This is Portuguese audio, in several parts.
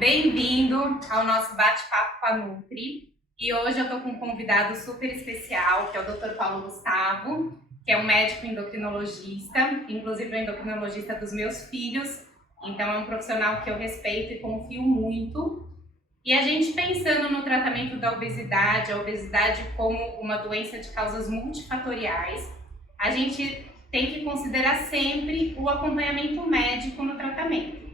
Bem-vindo ao nosso bate-papo com a Nutri. E hoje eu estou com um convidado super especial, que é o Dr. Paulo Gustavo, que é um médico endocrinologista, inclusive o endocrinologista dos meus filhos. Então é um profissional que eu respeito e confio muito. E a gente pensando no tratamento da obesidade, a obesidade como uma doença de causas multifatoriais, a gente tem que considerar sempre o acompanhamento médico no tratamento.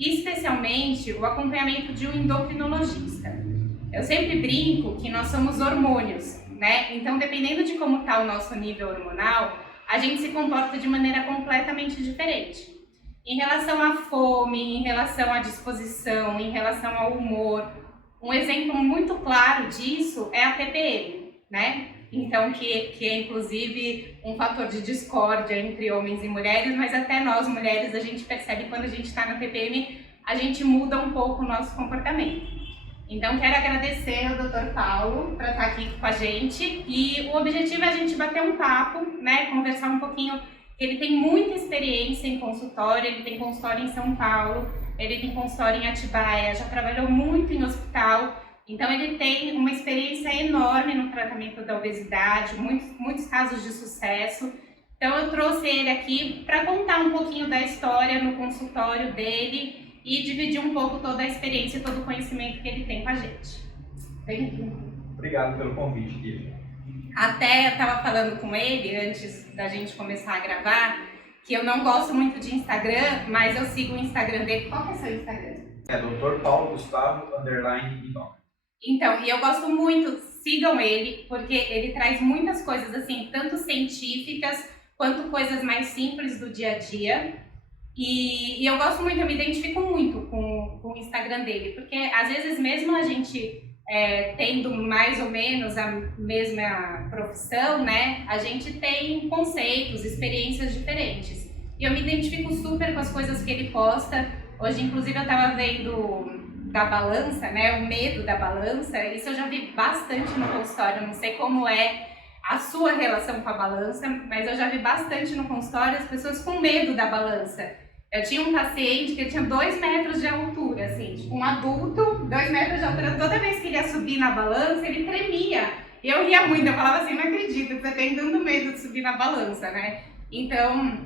E especialmente o acompanhamento de um endocrinologista. Eu sempre brinco que nós somos hormônios, né? Então, dependendo de como está o nosso nível hormonal, a gente se comporta de maneira completamente diferente. Em relação à fome, em relação à disposição, em relação ao humor. Um exemplo muito claro disso é a TPM, né? Então, que é inclusive um fator de discórdia entre homens e mulheres, mas até nós mulheres a gente percebe quando a gente está na TPM, a gente muda um pouco o nosso comportamento. Então, quero agradecer ao Dr. Paulo por estar aqui com a gente e o objetivo é a gente bater um papo, né? Conversar um pouquinho. Ele tem muita experiência em consultório, ele tem consultório em São Paulo, ele tem consultório em Atibaia, já trabalhou muito em hospital. Então, ele tem uma experiência enorme no tratamento da obesidade, muitos casos de sucesso. Então, eu trouxe ele aqui para contar um pouquinho da história no consultório dele e dividir um pouco toda a experiência e todo o conhecimento que ele tem com a gente. Bem-vindo. Obrigado pelo convite, Guilherme. Até eu estava falando com ele, antes da gente começar a gravar, que eu não gosto muito de Instagram, mas eu sigo o Instagram dele. Qual que é o seu Instagram? É Dr. Paulo Gustavo, _endócrino. Então, e eu gosto muito, sigam ele, porque ele traz muitas coisas assim, tanto científicas, quanto coisas mais simples do dia a dia. E eu gosto muito, eu me identifico muito com o Instagram dele, porque às vezes mesmo a gente tendo mais ou menos a mesma profissão, né, a gente tem conceitos, experiências diferentes. E eu me identifico super com as coisas que ele posta. Hoje, inclusive, eu estava vendo da balança, né, o medo da balança. Isso eu já vi bastante no consultório, não sei como é a sua relação com a balança, mas eu já vi bastante no consultório as pessoas com medo da balança. Eu tinha um paciente que tinha 2 metros de altura, assim, tipo um adulto, 2 metros de altura. Toda vez que ele ia subir na balança, ele tremia. E eu ria muito, eu falava assim, não acredito que você tem tanto medo de subir na balança, né? Então,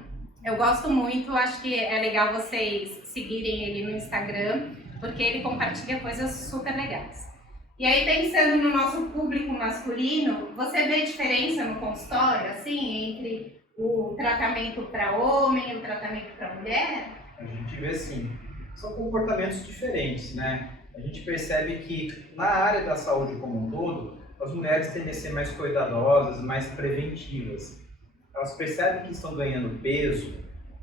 eu gosto muito, acho que é legal vocês seguirem ele no Instagram, porque ele compartilha coisas super legais. E aí, pensando no nosso público masculino, você vê diferença no consultório, assim, entre o tratamento para homem e o tratamento para mulher? A gente vê sim. São comportamentos diferentes, né? A gente percebe que na área da saúde como um todo, as mulheres tendem a ser mais cuidadosas, mais preventivas. Elas percebem que estão ganhando peso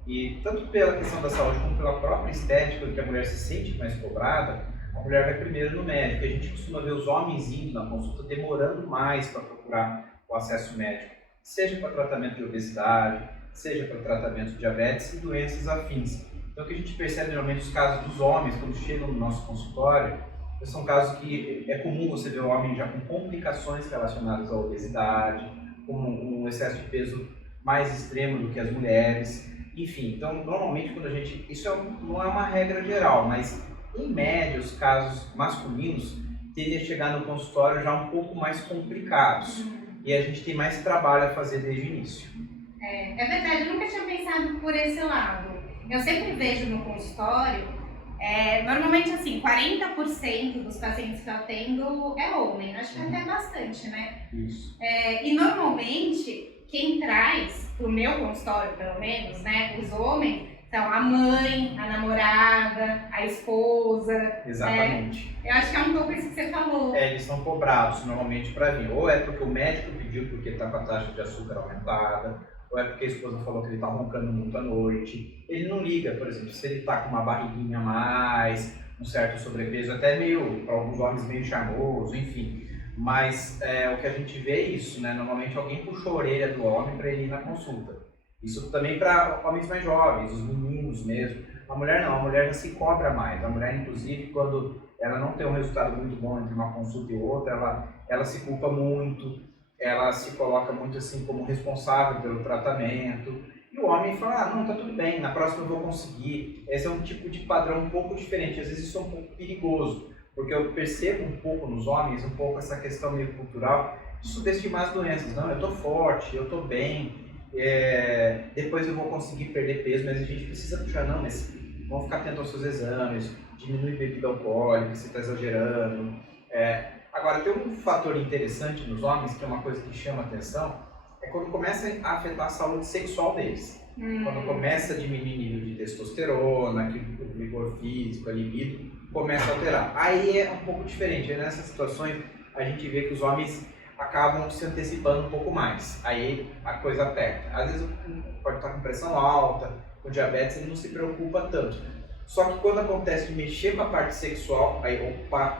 e tanto pela questão da saúde como pela própria estética, que a mulher se sente mais cobrada, a mulher vai primeiro no médico. A gente costuma ver os homens indo na consulta demorando mais para procurar o acesso médico, seja para tratamento de obesidade, seja para tratamento de diabetes e doenças afins. Então, o que a gente percebe normalmente os casos dos homens, quando chegam no nosso consultório, são casos que é comum você ver o homem já com complicações relacionadas à obesidade, com um excesso de peso mais extremo do que as mulheres, enfim. Então, normalmente, quando a gente... Isso não é uma regra geral, mas, em média, os casos masculinos tendem a chegar no consultório já um pouco mais complicados. E a gente tem mais trabalho a fazer desde o início. É verdade, eu nunca tinha pensado por esse lado. Eu sempre vejo no consultório, normalmente assim, 40% dos pacientes que eu atendo é homem, acho que até bastante, né? Isso. E normalmente, quem traz pro meu consultório, pelo menos, né, os homens, são a mãe, a namorada, a esposa. Exatamente. Eu acho que é um pouco isso que você falou. Eles são cobrados normalmente para vir. Ou é porque o médico pediu porque está com a taxa de açúcar aumentada, ou é porque a esposa falou que ele está roncando muito à noite. Ele não liga, por exemplo, se ele está com uma barriguinha a mais, um certo sobrepeso, até meio, para alguns homens, meio charmoso, enfim. Mas o que a gente vê é isso, né? Normalmente alguém puxou a orelha do homem para ele ir na consulta. Isso também para homens mais jovens, os meninos mesmo. A mulher não, a mulher já se cobra mais. A mulher, inclusive, quando ela não tem um resultado muito bom entre uma consulta e outra, ela se culpa muito, ela se coloca muito assim como responsável pelo tratamento. E o homem fala, ah, não, tá tudo bem, na próxima eu vou conseguir. Esse é um tipo de padrão um pouco diferente, às vezes isso é um pouco perigoso, porque eu percebo um pouco nos homens, um pouco essa questão meio cultural, de subestimar as doenças. Não, eu tô forte, eu tô bem, depois eu vou conseguir perder peso, mas a gente precisa puxar, não, mas vamos ficar atento aos seus exames, diminui bebida alcoólica, você está exagerando. Agora, tem um fator interessante nos homens, que é uma coisa que chama atenção, é quando começa a afetar a saúde sexual deles. Quando começa a diminuir o nível de testosterona, que o vigor físico, a libido, começa a alterar. Aí é um pouco diferente. Nessas situações, a gente vê que os homens acabam se antecipando um pouco mais. Aí a coisa aperta. Às vezes pode estar com pressão alta, com diabetes, ele não se preocupa tanto. Só que quando acontece de mexer com a parte sexual, aí, opa,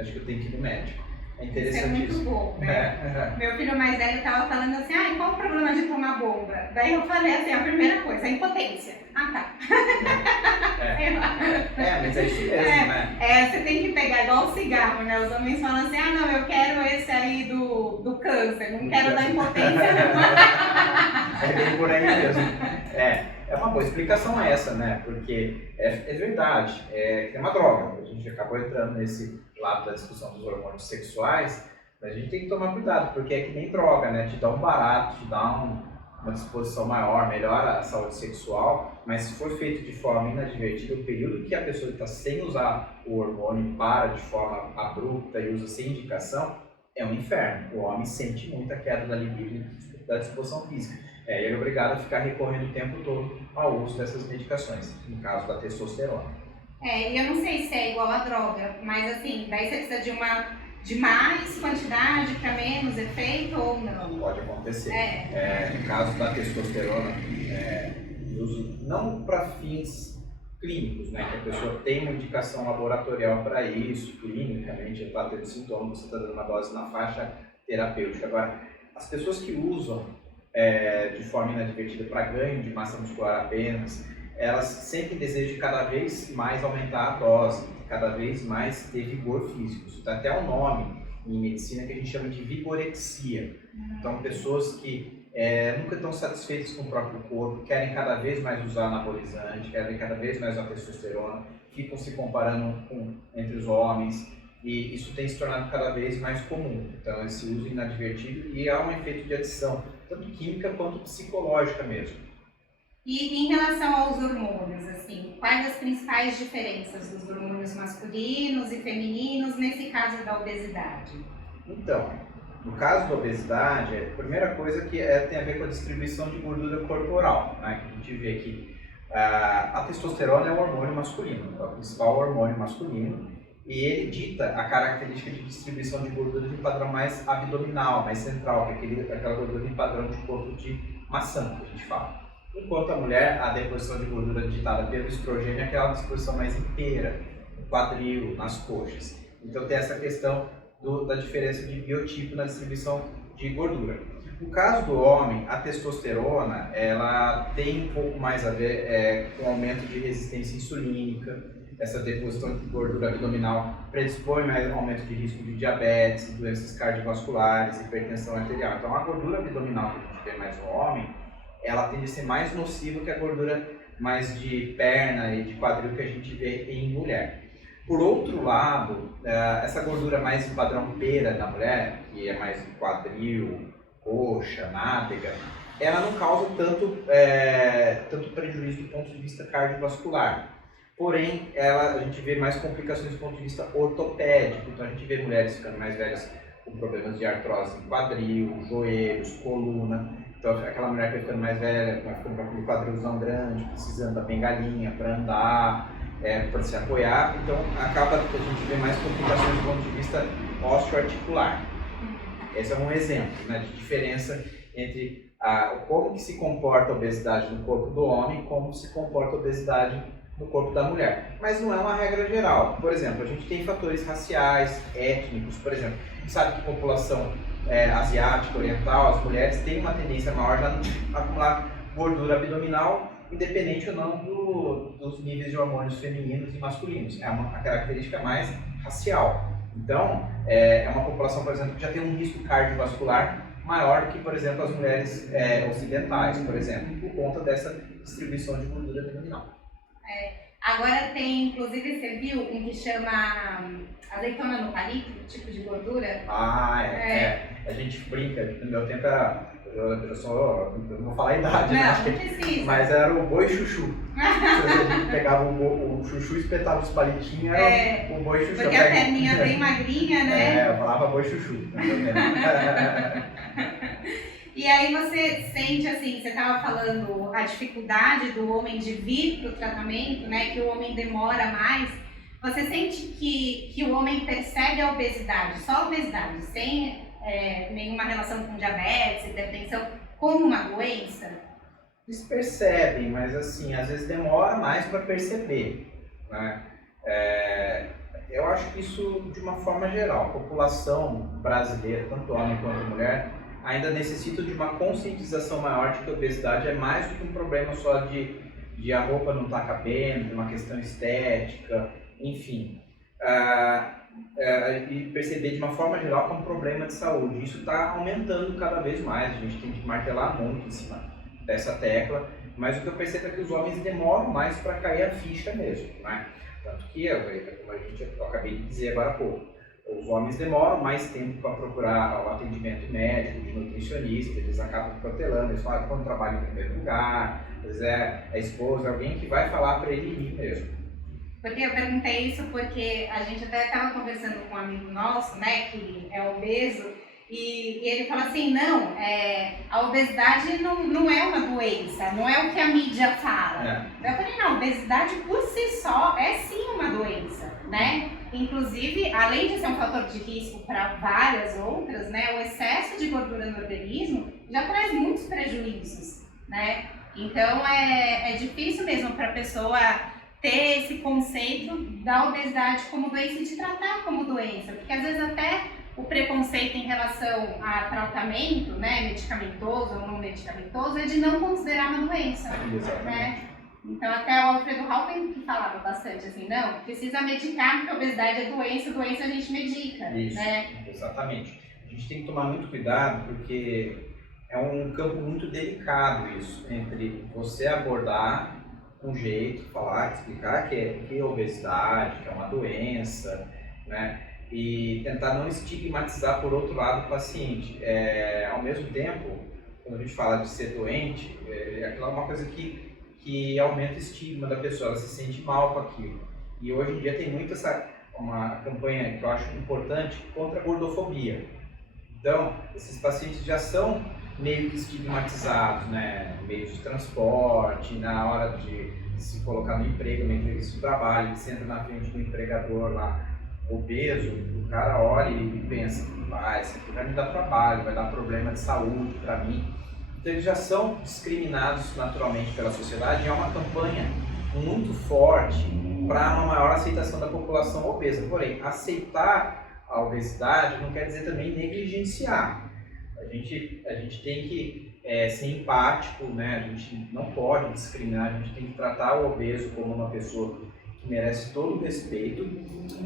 acho que eu tenho que ir no médico. É interessante isso. É muito bom, né? Meu filho mais velho estava falando assim, qual o problema de tomar bomba? Daí eu falei assim, a primeira coisa, a impotência. Ah, tá. Mas é isso mesmo, né? Você tem que pegar igual o cigarro, né? Os homens falam assim, não, eu quero esse aí do câncer, não quero da impotência. É bem por aí mesmo. Uma boa explicação essa, né? Porque é verdade, é uma droga. A gente acabou entrando nesse lado da discussão dos hormônios sexuais, mas a gente tem que tomar cuidado, porque é que nem droga, né? Te dá um barato, te dá uma disposição maior, melhora a saúde sexual, mas se for feito de forma inadvertida, o período que a pessoa está sem usar o hormônio para de forma abrupta e usa sem indicação, é um inferno. O homem sente muita queda da libido e da disposição física. Ele é obrigado a ficar recorrendo o tempo todo ao uso dessas medicações, no caso da testosterona. E eu não sei se é igual a droga, mas assim, daí você precisa de mais quantidade para menos efeito ou não? Pode acontecer. No caso da testosterona, uso não para fins clínicos, né, que a pessoa tem uma indicação laboratorial para isso, clinicamente, já está tendo sintomas, você está dando uma dose na faixa terapêutica. Agora, as pessoas que usam de forma inadvertida para ganho de massa muscular apenas, elas sentem desejo de cada vez mais aumentar a dose, cada vez mais ter vigor físico. Isso dá até um nome em medicina que a gente chama de vigorexia. Então, pessoas que nunca estão satisfeitas com o próprio corpo, querem cada vez mais usar anabolizante, querem cada vez mais usar testosterona, ficam se comparando entre os homens, e isso tem se tornado cada vez mais comum. Então, esse uso inadvertido, e há um efeito de adição, tanto química quanto psicológica mesmo. E em relação aos hormônios, assim, quais as principais diferenças dos hormônios masculinos e femininos nesse caso da obesidade? Então, no caso da obesidade, a primeira coisa que tem a ver com a distribuição de gordura corporal, né, que a gente vê aqui. A testosterona é um hormônio masculino, é o principal hormônio masculino, e ele dita a característica de distribuição de gordura de um padrão mais abdominal, mais central, que é aquela gordura em padrão de corpo de maçã, que a gente fala. Enquanto a mulher, a deposição de gordura ditada pelo estrogênio é aquela disposição mais inteira, no quadril, nas coxas. Então tem essa questão da diferença de biotipo na distribuição de gordura. No caso do homem, a testosterona ela tem um pouco mais a ver com o aumento de resistência insulínica. Essa deposição de gordura abdominal predispõe mais ao aumento de risco de diabetes, doenças cardiovasculares, hipertensão arterial. Então a gordura abdominal que a gente vê mais no homem, ela tende a ser mais nociva que a gordura mais de perna e de quadril que a gente vê em mulher. Por outro lado, essa gordura mais em padrão pera na mulher, que é mais quadril, coxa, nádega, ela não causa tanto prejuízo do ponto de vista cardiovascular. Porém, a gente vê mais complicações do ponto de vista ortopédico. Então a gente vê mulheres ficando mais velhas com problemas de artrose em quadril, joelhos, coluna. Então aquela mulher que vai ficando mais velha, vai ficando com aquele quadrilzão grande, precisando da bengalinha para andar, para se apoiar. Então acaba que a gente vê mais complicações do ponto de vista osteoarticular. Esse é um exemplo, né, de diferença entre como que se comporta a obesidade no corpo do homem e como se comporta a obesidade no corpo da mulher. Mas não é uma regra geral. Por exemplo, a gente tem fatores raciais, étnicos. Por exemplo, a gente sabe que a população asiática, oriental, as mulheres têm uma tendência maior a acumular gordura abdominal, independente ou não dos níveis de hormônios femininos e masculinos. É uma característica mais racial. Então, é uma população, por exemplo, que já tem um risco cardiovascular maior do que, por exemplo, as mulheres ocidentais, por exemplo, por conta dessa distribuição de gordura abdominal. Agora tem, inclusive, você viu um que chama azeitona no palito, tipo de gordura? A gente brinca, no meu tempo era, eu não vou falar a idade, não, né? Acho não precisa. Mas era o boi chuchu. A gente pegava o chuchu, espetava os palitinhos, era o boi chuchu. Porque a perninha é bem magrinha, né? Eu falava boi chuchu. No meu tempo. E aí você sente assim, você estava falando a dificuldade do homem de vir para o tratamento, né? Que o homem demora mais. Você sente que o homem percebe a obesidade, só a obesidade, sem nenhuma relação com diabetes, hipertensão, como uma doença? Eles percebem, mas assim, às vezes demora mais para perceber, né? Eu acho que isso, de uma forma geral, a população brasileira, tanto homem quanto mulher, ainda necessita de uma conscientização maior de que a obesidade é mais do que um problema só de a roupa não estar cabendo, de uma questão estética, enfim. E perceber de uma forma geral que é um problema de saúde. Isso está aumentando cada vez mais, a gente tem que martelar muito em cima dessa tecla, mas o que eu percebo é que os homens demoram mais para cair a ficha mesmo, né? Tanto que, como eu acabei de dizer agora há pouco, os homens demoram mais tempo para procurar o atendimento médico, de nutricionista, eles acabam protelando, eles falam quando trabalham em primeiro lugar, às vezes é a esposa, alguém que vai falar para ele ir mesmo. Porque eu perguntei isso porque a gente até estava conversando com um amigo nosso, né, que é obeso, e ele fala assim, não, a obesidade não é uma doença, não é o que a mídia fala. Eu falei, não, a obesidade por si só é sim uma doença, né? Inclusive, além de ser um fator de risco para várias outras, né, o excesso de gordura no organismo já traz muitos prejuízos, né? Então é difícil mesmo para a pessoa ter esse conceito da obesidade como doença e de tratar como doença, porque às vezes até o preconceito em relação a tratamento, né, medicamentoso ou não medicamentoso, é de não considerar uma doença, né? Então até o Alfredo Halpen que falava bastante assim, não, precisa medicar porque a obesidade é doença, doença a gente medica, isso, né? Exatamente. A gente tem que tomar muito cuidado porque é um campo muito delicado isso, entre você abordar com jeito, falar, explicar que é obesidade, que é uma doença, né? E tentar não estigmatizar, por outro lado, o paciente. Ao mesmo tempo, quando a gente fala de ser doente, aquilo é uma coisa que aumenta o estigma da pessoa, ela se sente mal com aquilo. E hoje em dia tem muito uma campanha que eu acho importante contra a gordofobia. Então, esses pacientes já são meio que estigmatizados, né? No meio de transporte, na hora de se colocar no emprego, na entrevista de trabalho, ele senta na frente do empregador lá, obeso, o cara olha e pensa, isso aqui vai me dar trabalho, vai dar problema de saúde para mim. Então eles já são discriminados naturalmente pela sociedade e é uma campanha muito forte para uma maior aceitação da população obesa. Porém, aceitar a obesidade não quer dizer também negligenciar. A gente tem que ser empático, né? A gente não pode discriminar, a gente tem que tratar o obeso como uma pessoa que merece todo o respeito,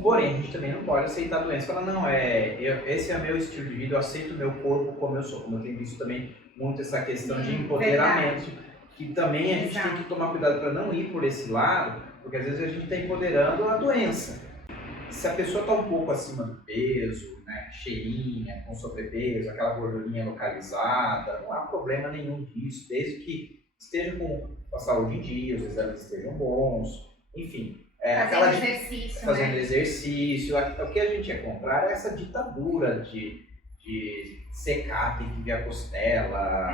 porém a gente também não pode aceitar a doença. Falar, não, esse é meu estilo de vida, eu aceito o meu corpo como eu sou, como eu tenho visto também muito essa questão de empoderamento, verdade. Que também a gente tem que tomar cuidado para não ir por esse lado, porque às vezes a gente está empoderando a doença. Se a pessoa está um pouco acima do peso, né, cheinha, com sobrepeso, aquela gordurinha localizada, não há problema nenhum disso, desde que esteja com a saúde em dia, os exames estejam bons, enfim. Fazendo exercício. O que a gente é contrário é essa ditadura de secar, tem que ver a costela,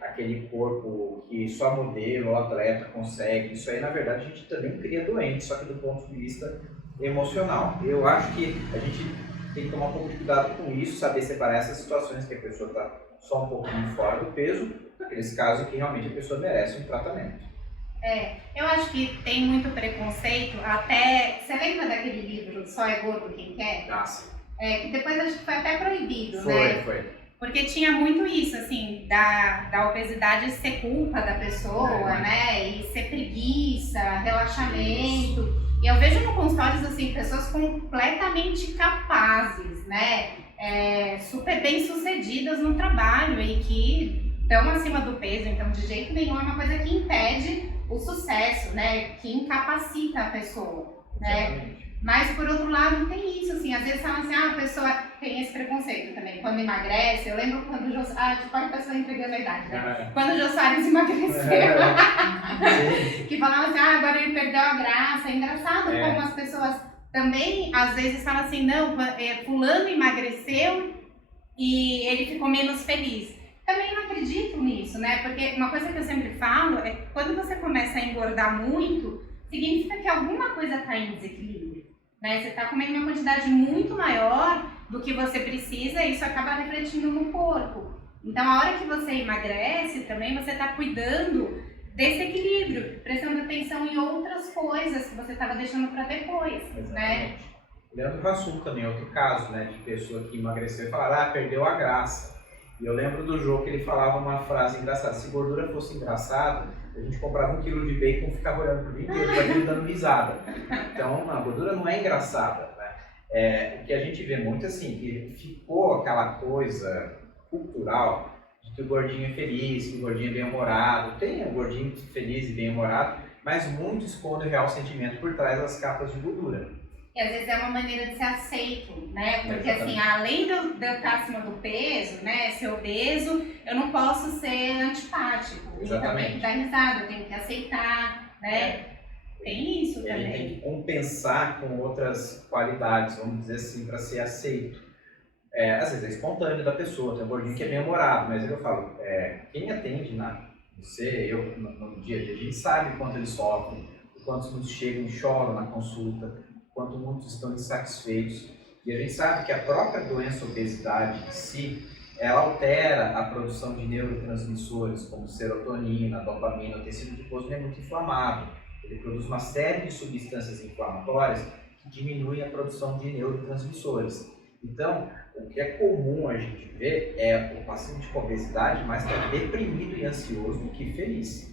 aquele corpo que só modelo ou atleta consegue. Isso aí, na verdade, a gente também cria doente, só que do ponto de vista emocional. Eu acho que a gente tem que tomar um pouco de cuidado com isso, saber separar essas situações que a pessoa está só um pouquinho fora do peso, naqueles casos que realmente a pessoa merece um tratamento. Eu acho que tem muito preconceito, até... Você lembra daquele livro Só é Gordo Quem Quer? Sim. Que depois acho que foi até proibido, Foi. Porque tinha muito isso, assim, da obesidade ser culpa da pessoa, né? E ser preguiça, relaxamento. E eu vejo no consultório, assim, pessoas completamente capazes, né? super bem sucedidas no trabalho e que estão acima do peso, então de jeito nenhum é uma coisa que impede o sucesso, né? Que incapacita a pessoa, né? Mas por outro lado tem isso, assim, às vezes falam assim, a pessoa tem esse preconceito também, quando emagrece, eu lembro quando o Jô Soares, tipo a pessoa entregando a idade, né? Quando o Jô Soares emagreceu, que falava assim, agora ele perdeu a graça, é engraçado como as pessoas também, às vezes, falam assim, não, fulano emagreceu e ele ficou menos feliz. Também não acredito nisso, né? Porque uma coisa que eu sempre falo é que quando você começa a engordar muito, significa que alguma coisa está em desequilíbrio, né? Você está comendo uma quantidade muito maior do que você precisa e isso acaba refletindo no corpo. Então, a hora que você emagrece também, você está cuidando desse equilíbrio, prestando atenção em outras coisas que você estava deixando para depois, né? Leandro Hassum também é outro caso, né? De pessoa que emagreceu e falaram, perdeu a graça. E eu lembro do jogo que ele falava uma frase engraçada, se gordura fosse engraçada, a gente comprava 1 quilo de bacon e ficava olhando pro dia inteiro, daquilo dando risada. Então, a gordura não é engraçada, né? O que a gente vê muito assim, que ficou aquela coisa cultural de que o gordinho é feliz, que o gordinho é bem-humorado. Tem o gordinho feliz e bem-humorado, mas muito esconde o real sentimento por trás das capas de gordura. E às vezes é uma maneira de ser aceito, né? Porque assim, além de eu estar acima do peso, né, ser obeso, eu não posso ser antipático. Exatamente. Então tem que dar risada, eu tenho que aceitar, né? Tem isso também. Ele tem que compensar com outras qualidades, vamos dizer assim, para ser aceito. Às vezes é espontâneo da pessoa, tem um gordinho que é bem-humorado, mas eu falo, quem atende você, eu, no dia a dia, a gente sabe o quanto eles sofrem, o quanto muitos chegam e choram na consulta, quanto muitos estão insatisfeitos. E a gente sabe que a própria doença obesidade em si, ela altera a produção de neurotransmissores, como serotonina, dopamina. O tecido adiposo é muito inflamado. Ele produz uma série de substâncias inflamatórias que diminuem a produção de neurotransmissores. Então, o que é comum a gente ver é o paciente com obesidade mais deprimido e ansioso do que feliz.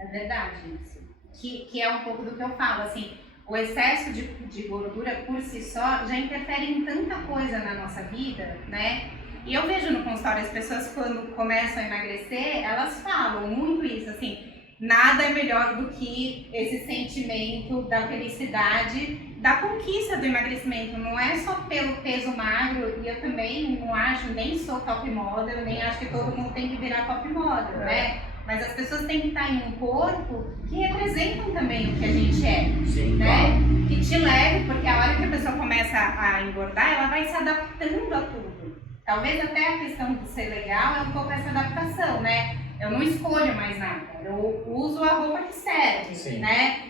É verdade isso. Que é um pouco do que eu falo, assim, o excesso de gordura por si só já interfere em tanta coisa na nossa vida, né? E eu vejo no consultório as pessoas quando começam a emagrecer, elas falam muito isso, assim, nada é melhor do que esse sentimento da felicidade, da conquista do emagrecimento. Não é só pelo peso magro, e eu também não acho, nem sou top model, nem acho que todo mundo tem que virar top model, né? Mas as pessoas têm que estar em um corpo que representam também o que a gente é, Sim, né? claro. Que te leve, porque a hora que a pessoa começa a engordar, ela vai se adaptando a tudo. Talvez até a questão de ser legal é um pouco essa adaptação, né? Eu não escolho mais nada, eu uso a roupa que serve, Sim. né?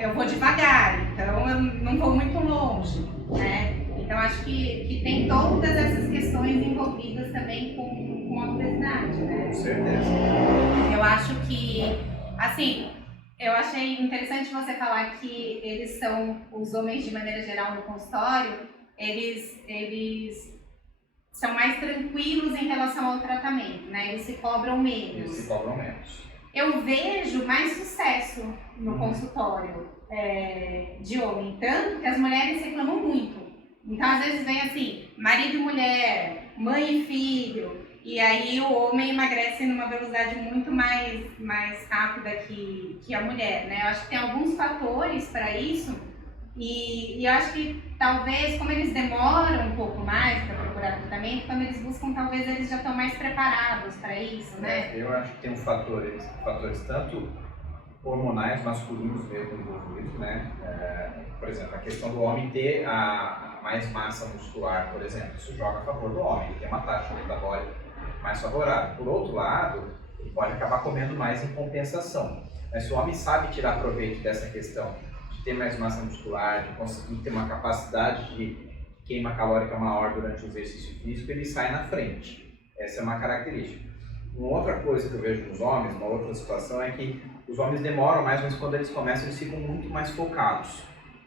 Eu vou devagar, então eu não vou muito longe, né? Então acho que tem todas essas questões envolvidas também com a obesidade, né? Com certeza. Eu acho que, assim, eu achei interessante você falar que eles são, os homens de maneira geral no consultório, eles são mais tranquilos em relação ao tratamento, né? Eles se cobram menos. Eles se cobram menos. Eu vejo mais sucesso no consultório de homem, tanto que as mulheres reclamam muito. Então, às vezes vem assim, marido e mulher, mãe e filho, e aí o homem emagrece numa velocidade muito mais rápida que a mulher, né? Eu acho que tem alguns fatores para isso, e eu acho que talvez, como eles demoram um pouco mais para procurar tratamento, quando eles buscam, talvez eles já estão mais preparados para isso, né? Eu acho que tem fatores tanto hormonais masculinos mesmo envolvidos, né? Por exemplo, a questão do homem ter a mais massa muscular, por exemplo, isso joga a favor do homem, ele tem uma taxa metabólica mais favorável. Por outro lado, ele pode acabar comendo mais em compensação. Mas se o homem sabe tirar proveito dessa questão de ter mais massa muscular, de conseguir ter uma capacidade de queima calórica maior durante o exercício físico, ele sai na frente. Essa é uma característica. Uma outra coisa que eu vejo nos homens, uma outra situação, é que os homens demoram mais, mas quando eles começam, eles ficam muito mais focados.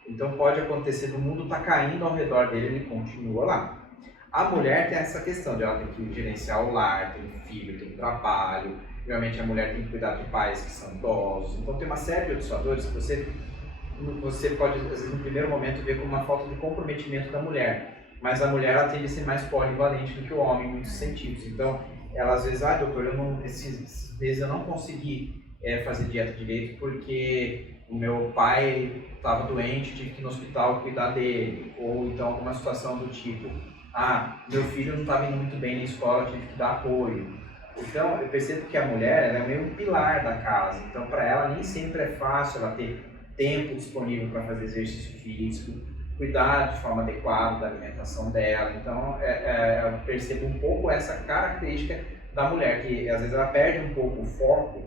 Então pode acontecer do mundo estar caindo ao redor dele, ele continua lá. A mulher tem essa questão de ela ter que gerenciar o lar, tem um filho, tem um trabalho. Realmente a mulher tem que cuidar de pais que são idosos. Então tem uma série de outros fatores que você pode, às vezes, no primeiro momento, ver como uma falta de comprometimento da mulher. mas a mulher ela tende a ser mais polivalente do que o homem em muitos sentidos. Então, ela às vezes, doutor, esses meses eu não consegui fazer dieta direito porque o meu pai estava doente, tive que ir no hospital cuidar dele, ou então alguma situação do tipo, meu filho não estava indo muito bem na escola, tive que dar apoio. Então, eu percebo que a mulher ela é meio um pilar da casa, então para ela nem sempre é fácil ela ter tempo disponível para fazer exercício físico, cuidar de forma adequada da alimentação dela. Então, eu percebo um pouco essa característica da mulher, que às vezes ela perde um pouco o foco,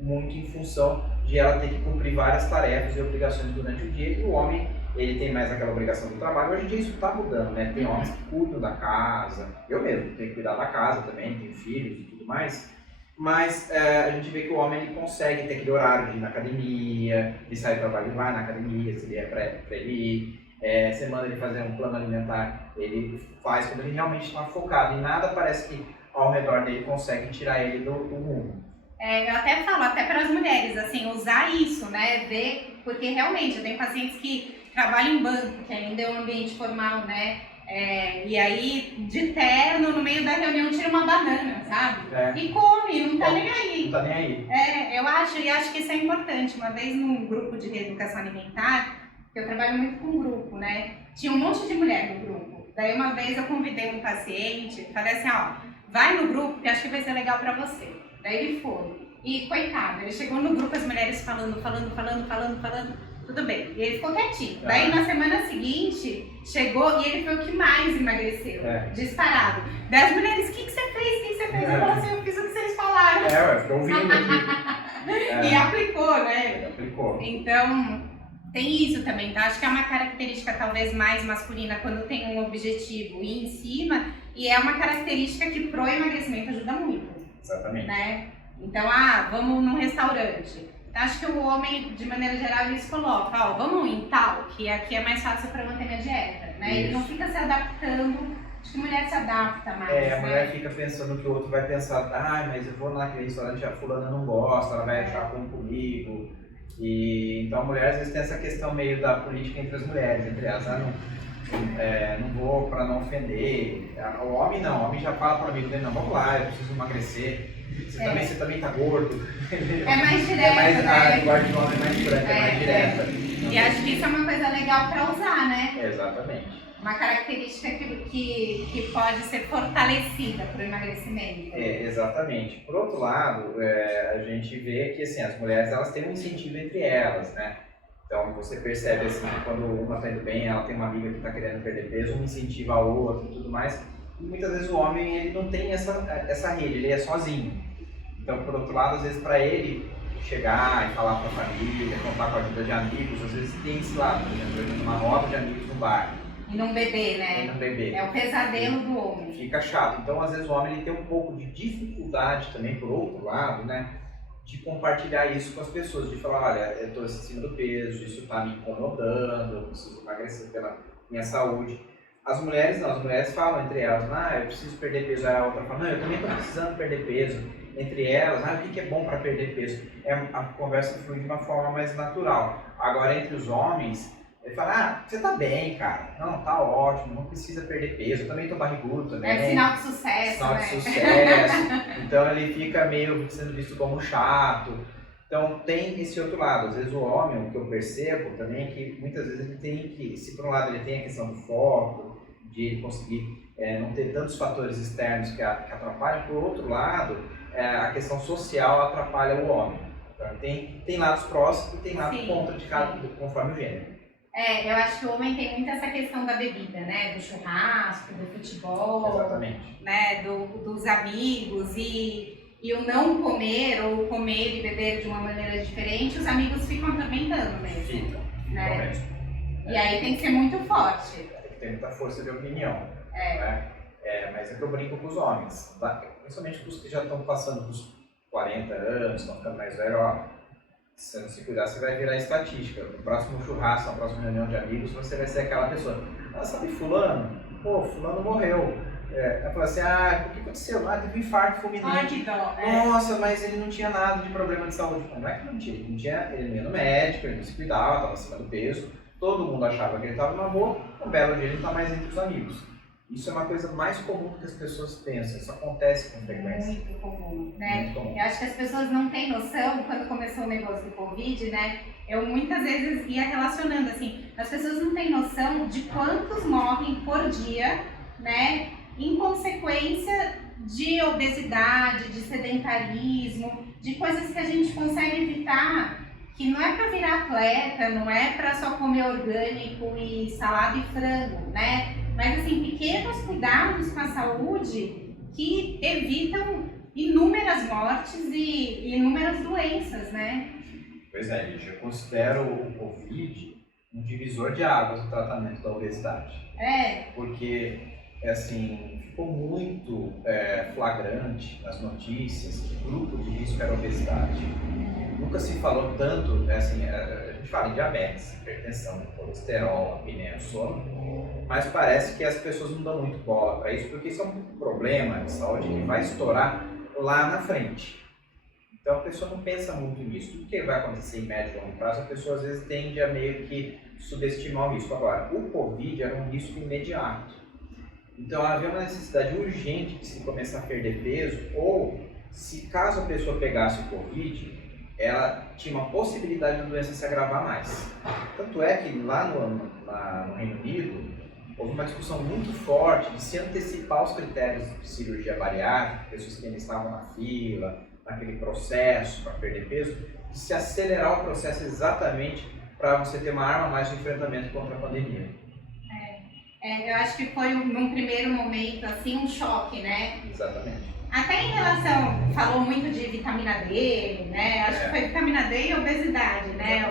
muito em função de ela ter que cumprir várias tarefas e obrigações durante o dia, e o homem, ele tem mais aquela obrigação do trabalho. Hoje em dia isso está mudando, né? Tem homens que cuidam da casa, eu mesmo tenho que cuidar da casa também, tenho filhos e tudo mais, mas a gente vê que o homem ele consegue ter aquele horário de ir na academia, de sair do trabalho e vai na academia, se ele é para ele ir. Você manda ele fazer um plano alimentar, ele faz quando ele realmente está focado, e nada parece que ao redor dele consegue tirar ele do rumo. Eu até falo, até para as mulheres, assim, usar isso, né, ver, porque realmente eu tenho pacientes que trabalham em banco, que ainda é um ambiente formal, né, e aí de terno, no meio da reunião, tira uma banana, sabe? E come, não tá nem aí. Não tá nem aí. Eu acho que isso é importante. Uma vez num grupo de reeducação alimentar, que eu trabalho muito com grupo, né, tinha um monte de mulher no grupo. Daí uma vez eu convidei um paciente, falei assim, vai no grupo que acho que vai ser legal para você. Daí ele foi. E coitado, ele chegou no grupo, as mulheres falando, tudo bem. E ele ficou quietinho. Daí na semana seguinte, chegou e ele foi o que mais emagreceu. Disparado. Daí as mulheres, o que você fez? Eu falei assim, eu fiz o que vocês falaram. Ficou ouvindo aqui. E aplicou, né? Ele aplicou. Então, tem isso também, tá? Acho que é uma característica talvez mais masculina quando tem um objetivo e em cima, e é uma característica que pro emagrecimento ajuda muito. Exatamente. Né? Então, vamos num restaurante. Acho que o homem, de maneira geral, ele se coloca, vamos em tal, que aqui é mais fácil para manter minha dieta, né? Ele não fica se adaptando, acho que a mulher se adapta mais, a mulher fica pensando que o outro vai pensar, mas eu vou naquele restaurante, a fulana não gosta, ela vai achar ruim comigo. E então a mulher às vezes tem essa questão meio da política entre as mulheres, entre elas, não vou para não ofender. O homem não, o homem já fala para o amigo dele, não, vamos lá, eu preciso emagrecer. Você também tá gordo. É mais direto, né? A linguagem do homem é mais franca, é mais direta. E acho que isso é uma coisa legal para usar, né? Exatamente. Uma característica que pode ser fortalecida para o emagrecimento. Exatamente. Por outro lado, a gente vê que assim, as mulheres elas têm um incentivo entre elas, né? Então você percebe assim, que quando uma está indo bem, ela tem uma amiga que está querendo perder peso, um incentiva a outra e tudo mais. E muitas vezes o homem ele não tem essa rede, ele é sozinho. Então, por outro lado, às vezes para ele chegar e falar para a família, contar com a ajuda de amigos, às vezes tem esse lado, por exemplo, ele numa roda de amigos no bar. E não beber, né? E não beber. É o pesadelo do homem. Fica chato. Então, às vezes o homem ele tem um pouco de dificuldade também, por outro lado, né? De compartilhar isso com as pessoas, de falar, olha, eu estou acima do peso, isso está me incomodando, eu preciso emagrecer pela minha saúde. As mulheres não, as mulheres falam entre elas, eu preciso perder peso, aí a outra fala, não, eu também estou precisando perder peso. Entre elas, o que é bom para perder peso? A conversa flui de uma forma mais natural. Agora, entre os homens, ele fala, você tá bem, cara, não, tá ótimo, não precisa perder peso, eu também tô barrigudo também. É sinal de sucesso, sinal de sucesso. Então ele fica meio sendo visto como chato. Então tem esse outro lado. Às vezes o homem, o que eu percebo também é que muitas vezes ele tem que, se por um lado ele tem a questão do foco, de ele conseguir não ter tantos fatores externos que atrapalham, por outro lado, a questão social atrapalha o homem. Então tem lados próximos e tem lados contra de cada, conforme o gênero. Eu acho que o homem tem muito essa questão da bebida, né? Do churrasco, do futebol. Exatamente. Né? Dos amigos e o não comer ou comer e beber de uma maneira diferente, os amigos ficam atormentando mesmo. Ficam né? E aí tem que ser muito forte. Tem que ter muita força de opinião. Né? Mas é que eu brinco com os homens, principalmente com os que já estão passando dos 40 anos, estão ficando mais velhos, se você não se cuidar, você vai virar estatística. No próximo churrasco, na próxima reunião de amigos, você vai ser aquela pessoa. Sabe fulano? Pô, fulano morreu. Ela falou assim, o que aconteceu? Teve um infarto fulminante. Que dó. Nossa, mas ele não tinha nada de problema de saúde. Não é que não tinha, ele não ia no médico, ele não se cuidava, estava acima do peso. todo mundo achava que ele estava numa boa, um belo dia ele não está mais entre os amigos. Isso é uma coisa mais comum do que as pessoas pensam, isso acontece com frequência. Muito comum, né? Muito comum. Eu acho que as pessoas não têm noção, quando começou o negócio do Covid, né? Eu muitas vezes ia relacionando assim, as pessoas não têm noção de quantos morrem por dia, né? Em consequência de obesidade, de sedentarismo, de coisas que a gente consegue evitar, que não é para virar atleta, não é para só comer orgânico e salada e frango, né? Mas assim, pequenos cuidados com a saúde que evitam inúmeras mortes e inúmeras doenças, né? Pois é, gente, eu considero o Covid um divisor de águas no tratamento da obesidade. Porque, assim, ficou muito flagrante nas notícias que o grupo de risco era a obesidade. Nunca se falou tanto, assim, a gente fala em diabetes, hipertensão, colesterol, apneia, sono, mas parece que as pessoas não dão muito bola para isso, porque isso é um problema de saúde que vai estourar lá na frente. Então a pessoa não pensa muito nisso. Tudo que vai acontecer em médio e longo prazo, a pessoa às vezes tende a meio que subestimar o risco. Agora, o Covid era um risco imediato. Então havia uma necessidade urgente de se começar a perder peso, ou se caso a pessoa pegasse o Covid, ela tinha uma possibilidade da doença se agravar mais. Tanto é que lá no Reino Unido, houve uma discussão muito forte de se antecipar os critérios de cirurgia bariátrica, pessoas que ainda estavam na fila, naquele processo para perder peso, de se acelerar o processo exatamente para você ter uma arma a mais no enfrentamento contra a pandemia. Eu acho que foi, num primeiro momento, assim, um choque, né? Exatamente. Até em relação, falou muito de vitamina D, né? Acho que foi vitamina D e obesidade, né?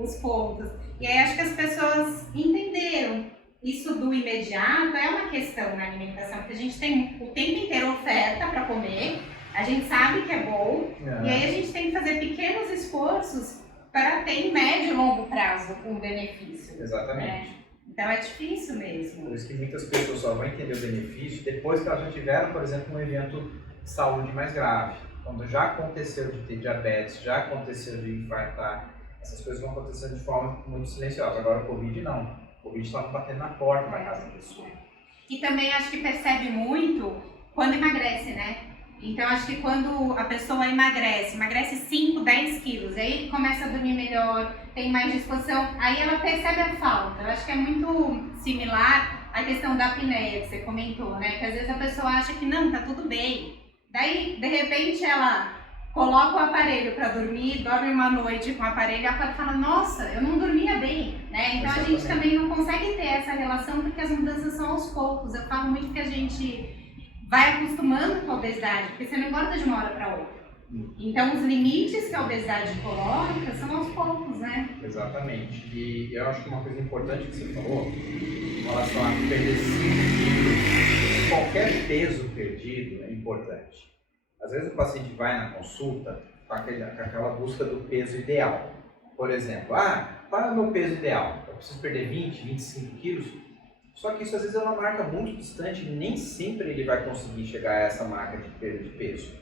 Os pontos. E aí acho que as pessoas entenderam. Isso do imediato é uma questão na alimentação, porque a gente tem o tempo inteiro oferta para comer, a gente sabe que é bom, e aí a gente tem que fazer pequenos esforços para ter em médio e longo prazo um benefício. Exatamente. Né? Então é difícil mesmo. Por isso que muitas pessoas só vão entender o benefício depois que elas já tiveram, por exemplo, um evento de saúde mais grave. Quando já aconteceu de ter diabetes, já aconteceu de infartar, essas coisas vão acontecendo de forma muito silenciosa. Agora o Covid não. O Covid está batendo na porta da casa da pessoa. E também acho que percebe muito quando emagrece, né? Então acho que quando a pessoa emagrece 5, 10 quilos, aí começa a dormir melhor, tem mais disposição, aí ela percebe a falta. Eu acho que é muito similar à questão da apneia que você comentou, né? Que às vezes a pessoa acha que não, tá tudo bem. Daí, de repente, ela coloca o aparelho para dormir, dorme uma noite com o aparelho e ela fala, nossa, eu não dormia bem, né? Então a gente também não consegue ter essa relação porque as mudanças são aos poucos. Eu falo muito que a gente vai acostumando com a obesidade, porque você não engorda de uma hora para outra. Então os limites que a obesidade coloca são aos poucos, né? Exatamente. E eu acho que uma coisa importante que você falou, em relação a perder 5 quilos, qualquer peso perdido é importante. Às vezes o paciente vai na consulta com aquela busca do peso ideal. Por exemplo, qual é o meu peso ideal? Eu preciso perder 20, 25 quilos? Só que isso às vezes é uma marca muito distante e nem sempre ele vai conseguir chegar a essa marca de perda de peso.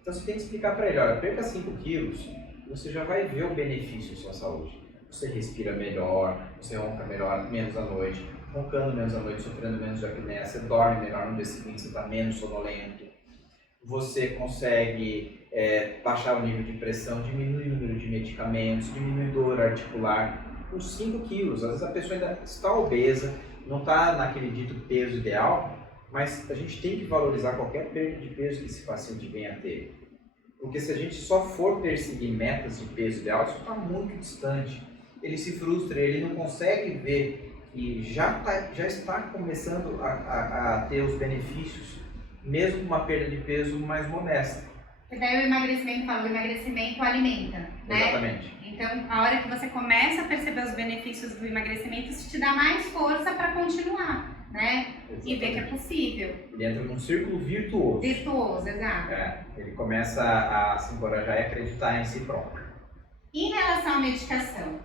Então você tem que explicar para ele, olha, perca 5 quilos, você já vai ver o benefício da sua saúde. Você respira melhor, você ronca melhor, menos à noite, roncando menos à noite, sofrendo menos de apneia, você dorme melhor no dia seguinte, você está menos sonolento. Você consegue baixar o nível de pressão, diminuir o número de medicamentos, diminuir dor articular com 5 quilos. Às vezes a pessoa ainda está obesa, não está naquele dito peso ideal, mas a gente tem que valorizar qualquer perda de peso que esse paciente venha a ter. Porque se a gente só for perseguir metas de peso ideal, isso está muito distante. Ele se frustra, ele não consegue ver que já está começando a ter os benefícios, mesmo com uma perda de peso mais modesta. E daí o emagrecimento alimenta, né? Exatamente. Então, a hora que você começa a perceber os benefícios do emagrecimento, isso te dá mais força para continuar, né? Exatamente. E ver que é possível. Ele entra num círculo virtuoso. Virtuoso, exato. Ele começa a se encorajar e acreditar em si próprio. Em relação à medicação,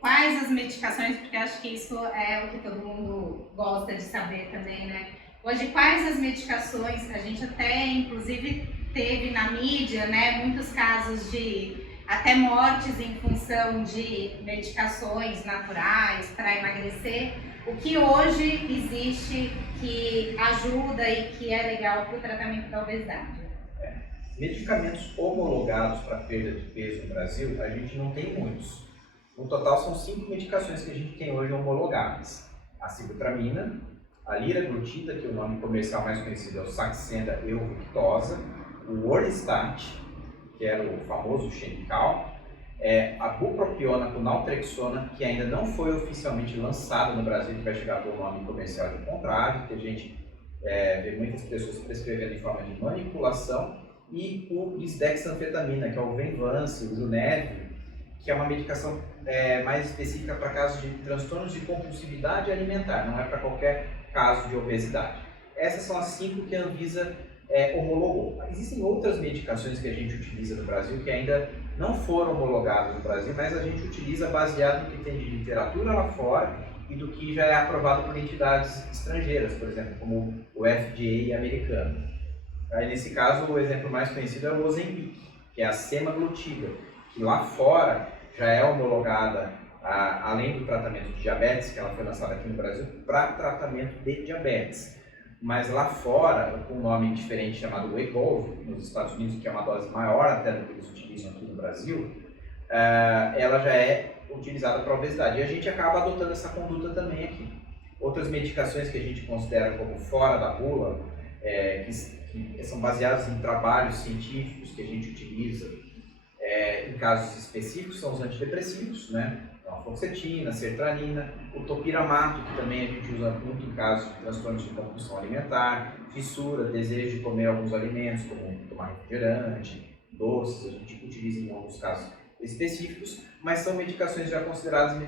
quais as medicações, porque acho que isso é o que todo mundo gosta de saber também, né? Hoje, quais as medicações, a gente até, inclusive, teve na mídia, né, muitos casos de até mortes em função de medicações naturais para emagrecer. O que hoje existe que ajuda e que é legal para o tratamento da obesidade? Medicamentos homologados para perda de peso no Brasil, a gente não tem muitos. No total, são 5 medicações que a gente tem hoje homologadas. A sibutramina, a liraglutida, que o nome comercial mais conhecido é o Saxenda Euvictosa, o Orlistat, que era o famoso Xenical, a bupropiona com naltrexona, que ainda não foi oficialmente lançada no Brasil, que vai chegar com o nome comercial de contrário, que a gente vê muitas pessoas prescrevendo em forma de manipulação, e o lisdexanfetamina, que é o Venvance, o Junev, que é uma medicação mais específica para casos de transtornos de compulsividade alimentar, não é para qualquer caso de obesidade. Essas são as 5 que a Anvisa homologou. Existem outras medicações que a gente utiliza no Brasil que ainda não foram homologadas no Brasil, mas a gente utiliza baseado no que tem de literatura lá fora e do que já é aprovado por entidades estrangeiras, por exemplo, como o FDA americano. Aí, nesse caso, o exemplo mais conhecido é o Ozempic, que é a semaglutida, que lá fora já é homologada, além do tratamento de diabetes, que ela foi lançada aqui no Brasil, para tratamento de diabetes. Mas lá fora, com um nome diferente chamado Wegovy, nos Estados Unidos, que é uma dose maior até do que eles utilizam aqui no Brasil, ela já é utilizada para obesidade. E a gente acaba adotando essa conduta também aqui. Outras medicações que a gente considera como fora da bula, que são baseadas em trabalhos científicos que a gente utiliza em casos específicos, são os antidepressivos, né? Então, a fluoxetina, a sertralina, o topiramato, que também a gente usa muito em casos de transtornos de compulsão alimentar, fissura, desejo de comer alguns alimentos, como tomar refrigerante, doces, a gente utiliza em alguns casos específicos, mas são medicações já consideradas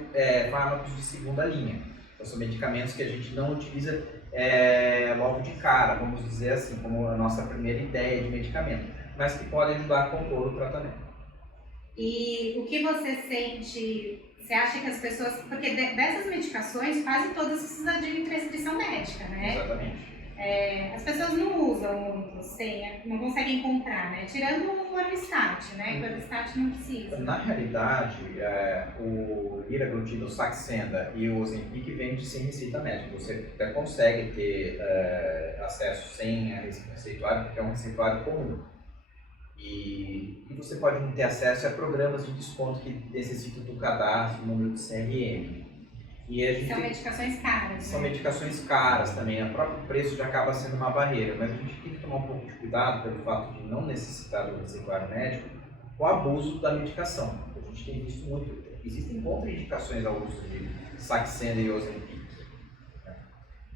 fármacos de segunda linha. Então, são medicamentos que a gente não utiliza logo de cara, vamos dizer assim, como a nossa primeira ideia de medicamento, mas que podem ajudar a compor o tratamento. E o que você sente, você acha que as pessoas, porque dessas medicações quase todas precisam de prescrição médica, né? Exatamente. As pessoas não usam muito, não conseguem comprar, né? Tirando o Orlistat, né? Que o Orlistat não precisa. Na realidade, o liraglutida, o Saxenda e o Ozempic vêm sem receita médica. Você até consegue ter acesso sem receituário, porque é um receituário comum. E você pode não ter acesso a programas de desconto que necessitam do cadastro, do número de CRM. São medicações caras. São né? medicações caras também, o próprio preço já acaba sendo uma barreira, mas a gente tem que tomar um pouco de cuidado pelo fato de não necessitar do receituário médico com o abuso da medicação. A gente tem visto muito, existem contraindicações ao uso de Saxenda e Ozempic.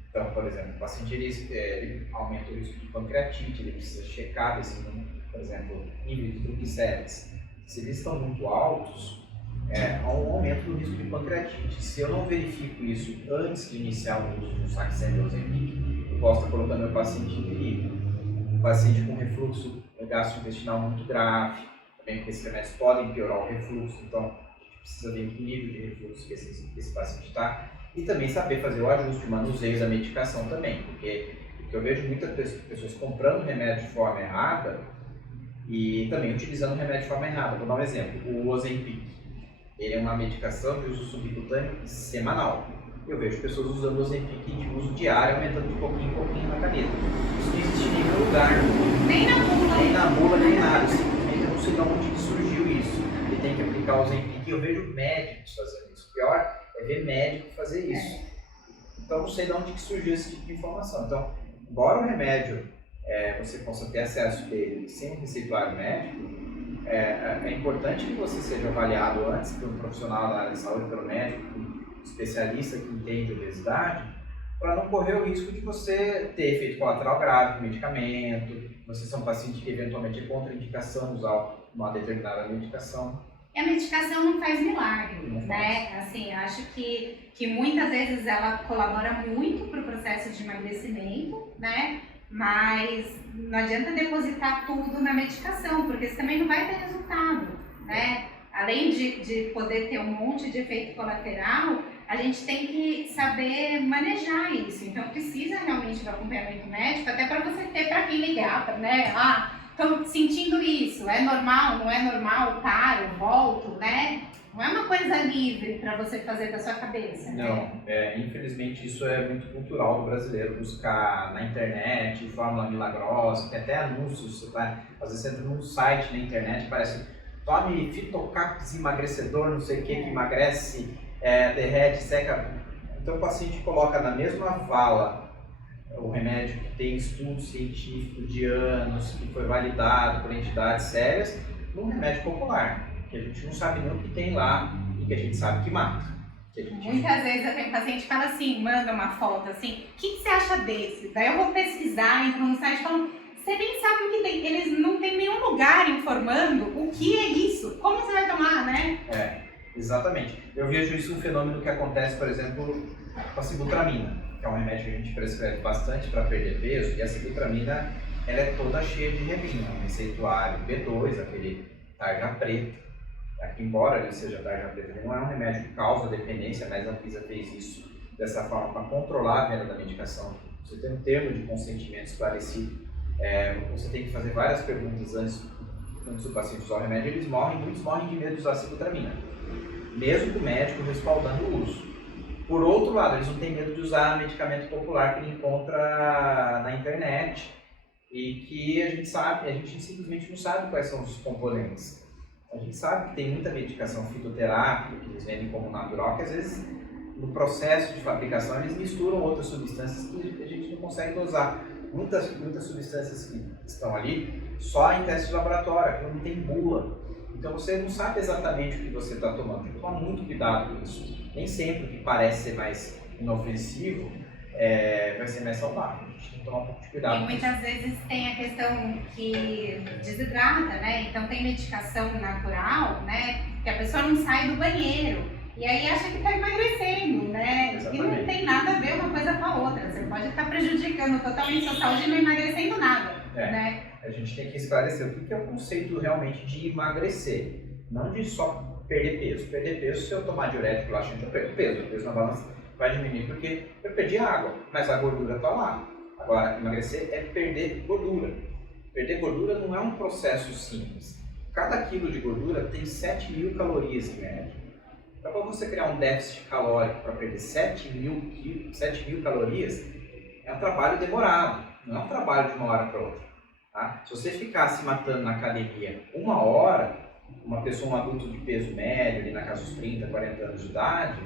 Então, por exemplo, o paciente ele aumenta o risco de pancreatite, ele precisa checar esse número, por exemplo, nível de triglicérides. Se eles estão muito altos, há um aumento do risco de pancreatite. Se eu não verifico isso antes de iniciar o uso do Saxenda e Ozempic, eu posso estar colocando meu paciente em perigo. Um paciente com refluxo gastrointestinal muito grave, também porque esses remédios podem piorar o refluxo, então a gente precisa ver em que nível de refluxo que esse paciente está e também saber fazer o ajuste, o manuseio da medicação também, porque eu vejo muitas pessoas comprando remédio de forma errada e também utilizando o remédio de forma errada. Vou dar um exemplo, o Ozempic. Ele é uma medicação de uso subcutâneo semanal. Eu vejo pessoas usando o Ozempic de uso diário, aumentando de pouquinho em pouquinho na caneta. Isso não existe em nenhum lugar. Nem na bula. Nem na bula, nem nada. Simplesmente eu não sei de onde surgiu isso. Ele tem que aplicar o Ozempic e eu vejo médicos fazendo isso. O pior é ver médico fazer isso. Então eu não sei de onde surgiu esse tipo de informação. Então, embora o remédio você possa ter acesso dele sem um receituário médico, é importante que você seja avaliado antes por um profissional da área de saúde, pelo médico, um especialista que entende obesidade, para não correr o risco de você ter efeito colateral grave com medicamento, você ser um paciente que eventualmente é contraindicação usar uma determinada medicação. E a medicação não faz milagre, né? Assim, eu acho que muitas vezes ela colabora muito para o processo de emagrecimento, né? Mas não adianta depositar tudo na medicação, porque isso também não vai ter resultado, né? Além de poder ter um monte de efeito colateral, a gente tem que saber manejar isso. Então precisa realmente do acompanhamento médico, até para você ter para quem ligar, né? tô sentindo isso, é normal, não é normal, paro, volto, né? Não é uma coisa livre para você fazer da sua cabeça, né? Não, infelizmente isso é muito cultural do brasileiro, buscar na internet, fórmula milagrosa, tem até anúncios, às vezes você entra num site na internet, parece, tome fitocaps emagrecedor, não sei o que emagrece, derrete, seca. Então o paciente coloca na mesma vala o remédio que tem estudo científico de anos, que foi validado por entidades sérias, num remédio popular, que a gente não sabe nem o que tem lá e que a gente sabe que mata. Muitas vezes eu tenho paciente que fala assim, manda uma foto assim, o que você acha desse? Daí eu vou pesquisar, entro no site e falo, você nem sabe o que tem, eles não tem nenhum lugar informando o que é isso, como você vai tomar, né? Exatamente. Eu vejo isso um fenômeno que acontece, por exemplo, com a sibutramina, que é um remédio que a gente prescreve bastante para perder peso, e a sibutramina ela é toda cheia de remina, um receituário B2, aquele tarja preta. Embora ele seja tarja preta, ele não é um remédio que causa dependência, mas a Anvisa fez isso dessa forma para controlar a venda da medicação. Você tem um termo de consentimento esclarecido, você tem que fazer várias perguntas antes do paciente usar o remédio, muitos morrem de medo de usar sibutramina, mesmo com o médico respaldando o uso. Por outro lado, eles não têm medo de usar medicamento popular que ele encontra na internet e que a gente simplesmente não sabe quais são os componentes. A gente sabe que tem muita medicação fitoterápica que eles vendem como natural, que às vezes no processo de fabricação eles misturam outras substâncias que a gente não consegue dosar. Muitas substâncias que estão ali só em teste de laboratório, que não tem bula. Então você não sabe exatamente o que você está tomando, tem que tomar muito cuidado com isso. Nem sempre o que parece ser mais inofensivo vai ser mais saudável. A gente tem que tomar um pouco de cuidado. E muitas vezes tem a questão que desidrata, né? Então tem medicação natural, né? Que a pessoa não sai do banheiro e aí acha que está emagrecendo, né? Exatamente. E não tem nada a ver uma coisa com a outra. Você pode estar prejudicando totalmente a sua saúde e não emagrecendo nada, né? A gente tem que esclarecer o que é o conceito realmente de emagrecer, não de só perder peso. Perder peso, se eu tomar diurético laxante, eu perco peso. O peso na balança vai diminuir porque eu perdi água, mas a gordura está lá. Agora, emagrecer é perder gordura. Perder gordura não é um processo simples. Cada quilo de gordura tem 7.000 calorias em média. Então, para você criar um déficit calórico para perder 7.000 calorias, é um trabalho demorado, não é um trabalho de uma hora para outra. Tá? Se você ficar se matando na academia 1 hora, uma pessoa, um adulto de peso médio, ali na casa dos 30, 40 anos de idade,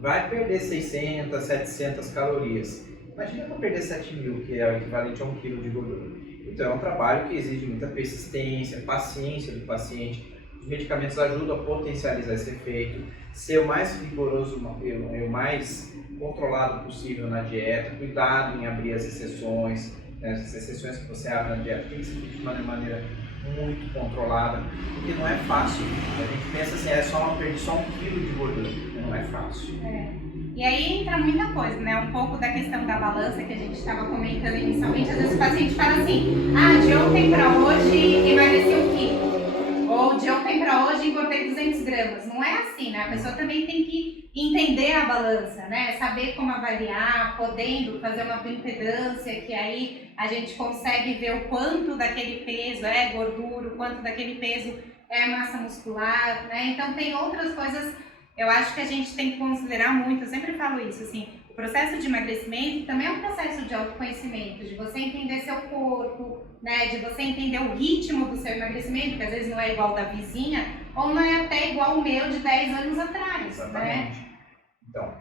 vai perder 600, 700 calorias. Imagina para perder 7.000, que é o equivalente a 1 kg de gordura. Então é um trabalho que exige muita persistência, paciência do paciente. Os medicamentos ajudam a potencializar esse efeito, ser o mais rigoroso, o mais controlado possível na dieta, cuidado em abrir as exceções. As exceções que você abre na dieta tem que ser feito de uma maneira muito controlada, porque não é fácil. A gente pensa assim, perder só 1 kg de gordura, não é fácil. E aí entra muita coisa, né? Um pouco da questão da balança que a gente estava comentando inicialmente. Às vezes o paciente fala assim, de ontem para hoje emagreci 1 quilo. Ou de ontem para hoje engordei 200 gramas. Não é assim, né? A pessoa também tem que entender a balança, né? Saber como avaliar, podendo fazer uma bioimpedância, que aí a gente consegue ver o quanto daquele peso é gordura, o quanto daquele peso é massa muscular, né? Então tem outras coisas, eu acho que a gente tem que considerar muito, eu sempre falo isso, assim, o processo de emagrecimento também é um processo de autoconhecimento, de você entender seu corpo, né, de você entender o ritmo do seu emagrecimento, que às vezes não é igual da vizinha, ou não é até igual o meu de 10 anos atrás. Exatamente. Né? Então,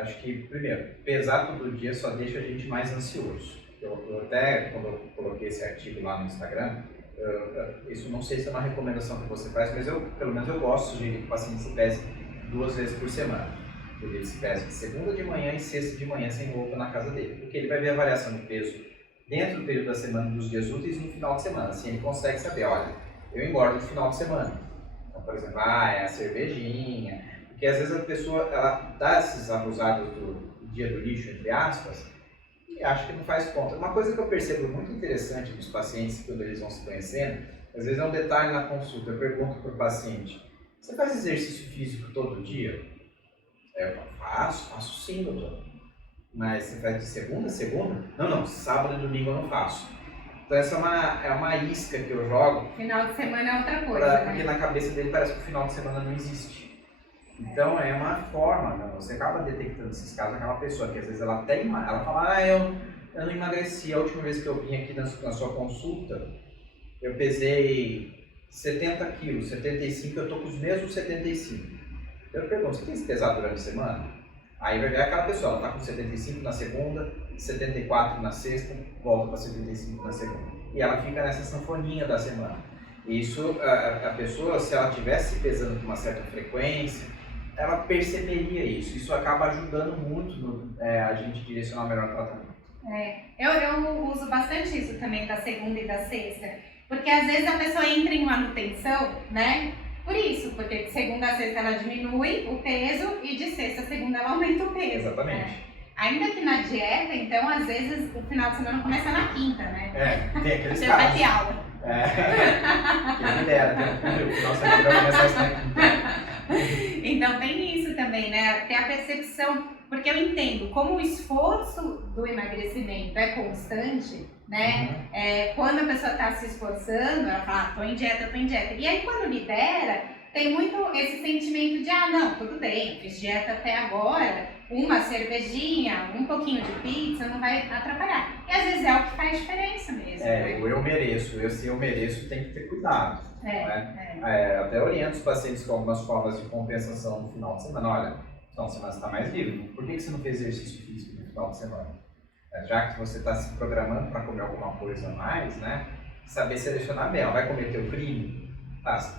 acho que, primeiro, pesar todo dia só deixa a gente mais ansioso. Eu até, quando eu coloquei esse artigo lá no Instagram, isso não sei se é uma recomendação que você faz, mas pelo menos eu gosto de sugerir que o paciente se pese 2 vezes por semana. Ele se pese de segunda de manhã e sexta de manhã sem roupa na casa dele, porque ele vai ver a variação de peso dentro do período da semana, dos dias úteis, no final de semana. Assim ele consegue saber, olha, eu engordo no final de semana. Então, por exemplo, é a cervejinha, porque às vezes a pessoa ela dá esses abusados do dia do lixo, entre aspas, e acha que não faz conta. Uma coisa que eu percebo muito interessante dos pacientes, quando eles vão se conhecendo, às vezes é um detalhe na consulta. Eu pergunto para o paciente, você faz exercício físico todo dia? Eu falo, faço sim, doutor. Mas você faz de segunda a segunda? Não, sábado e domingo eu não faço. Então essa é uma isca que eu jogo. Final de semana é outra coisa, Porque na cabeça dele parece que o final de semana não existe. Então é uma forma, né? Você acaba detectando esses casos naquela pessoa que às vezes ela fala, eu não emagreci. A última vez que eu vim aqui na sua consulta, eu pesei 70 quilos, 75, eu tô com os mesmos 75. Eu pergunto, você tem se pesado durante a semana? Aí vai ver aquela pessoa, ela tá com 75 na segunda, 74 na sexta, volta para 75 na segunda. E ela fica nessa sanfoninha da semana. Isso, a pessoa, se ela estivesse pesando com uma certa frequência, ela perceberia isso. Isso acaba ajudando muito a gente direcionar o melhor tratamento. Eu uso bastante isso também da segunda e da sexta, porque às vezes a pessoa entra em manutenção, né? Por isso, porque de segunda a sexta ela diminui o peso e de sexta a segunda ela aumenta o peso. Exatamente. Né? Ainda que na dieta, então às vezes o final de semana começa na quinta, né? Tem aqueles Você casos. vai ter aula. Quem me dera, o final de semana vai começar isso na quinta. Então tem isso também, né? Tem a percepção, porque eu entendo como o esforço do emagrecimento é constante, né? Quando a pessoa está se esforçando, ela fala, tô em dieta. E aí quando libera, tem muito esse sentimento de, não, tudo bem, fiz dieta até agora, uma cervejinha, um pouquinho de pizza não vai atrapalhar. E às vezes é o que faz diferença mesmo. Né? O eu mereço, esse eu mereço tem que ter cuidado. Até oriento os pacientes com algumas formas de compensação no final de semana. Olha, no final de semana você está mais livre, por que você não fez exercício físico no final de semana? Já que você está se programando para comer alguma coisa a mais, né? Saber selecionar bem, vai comer teu crime?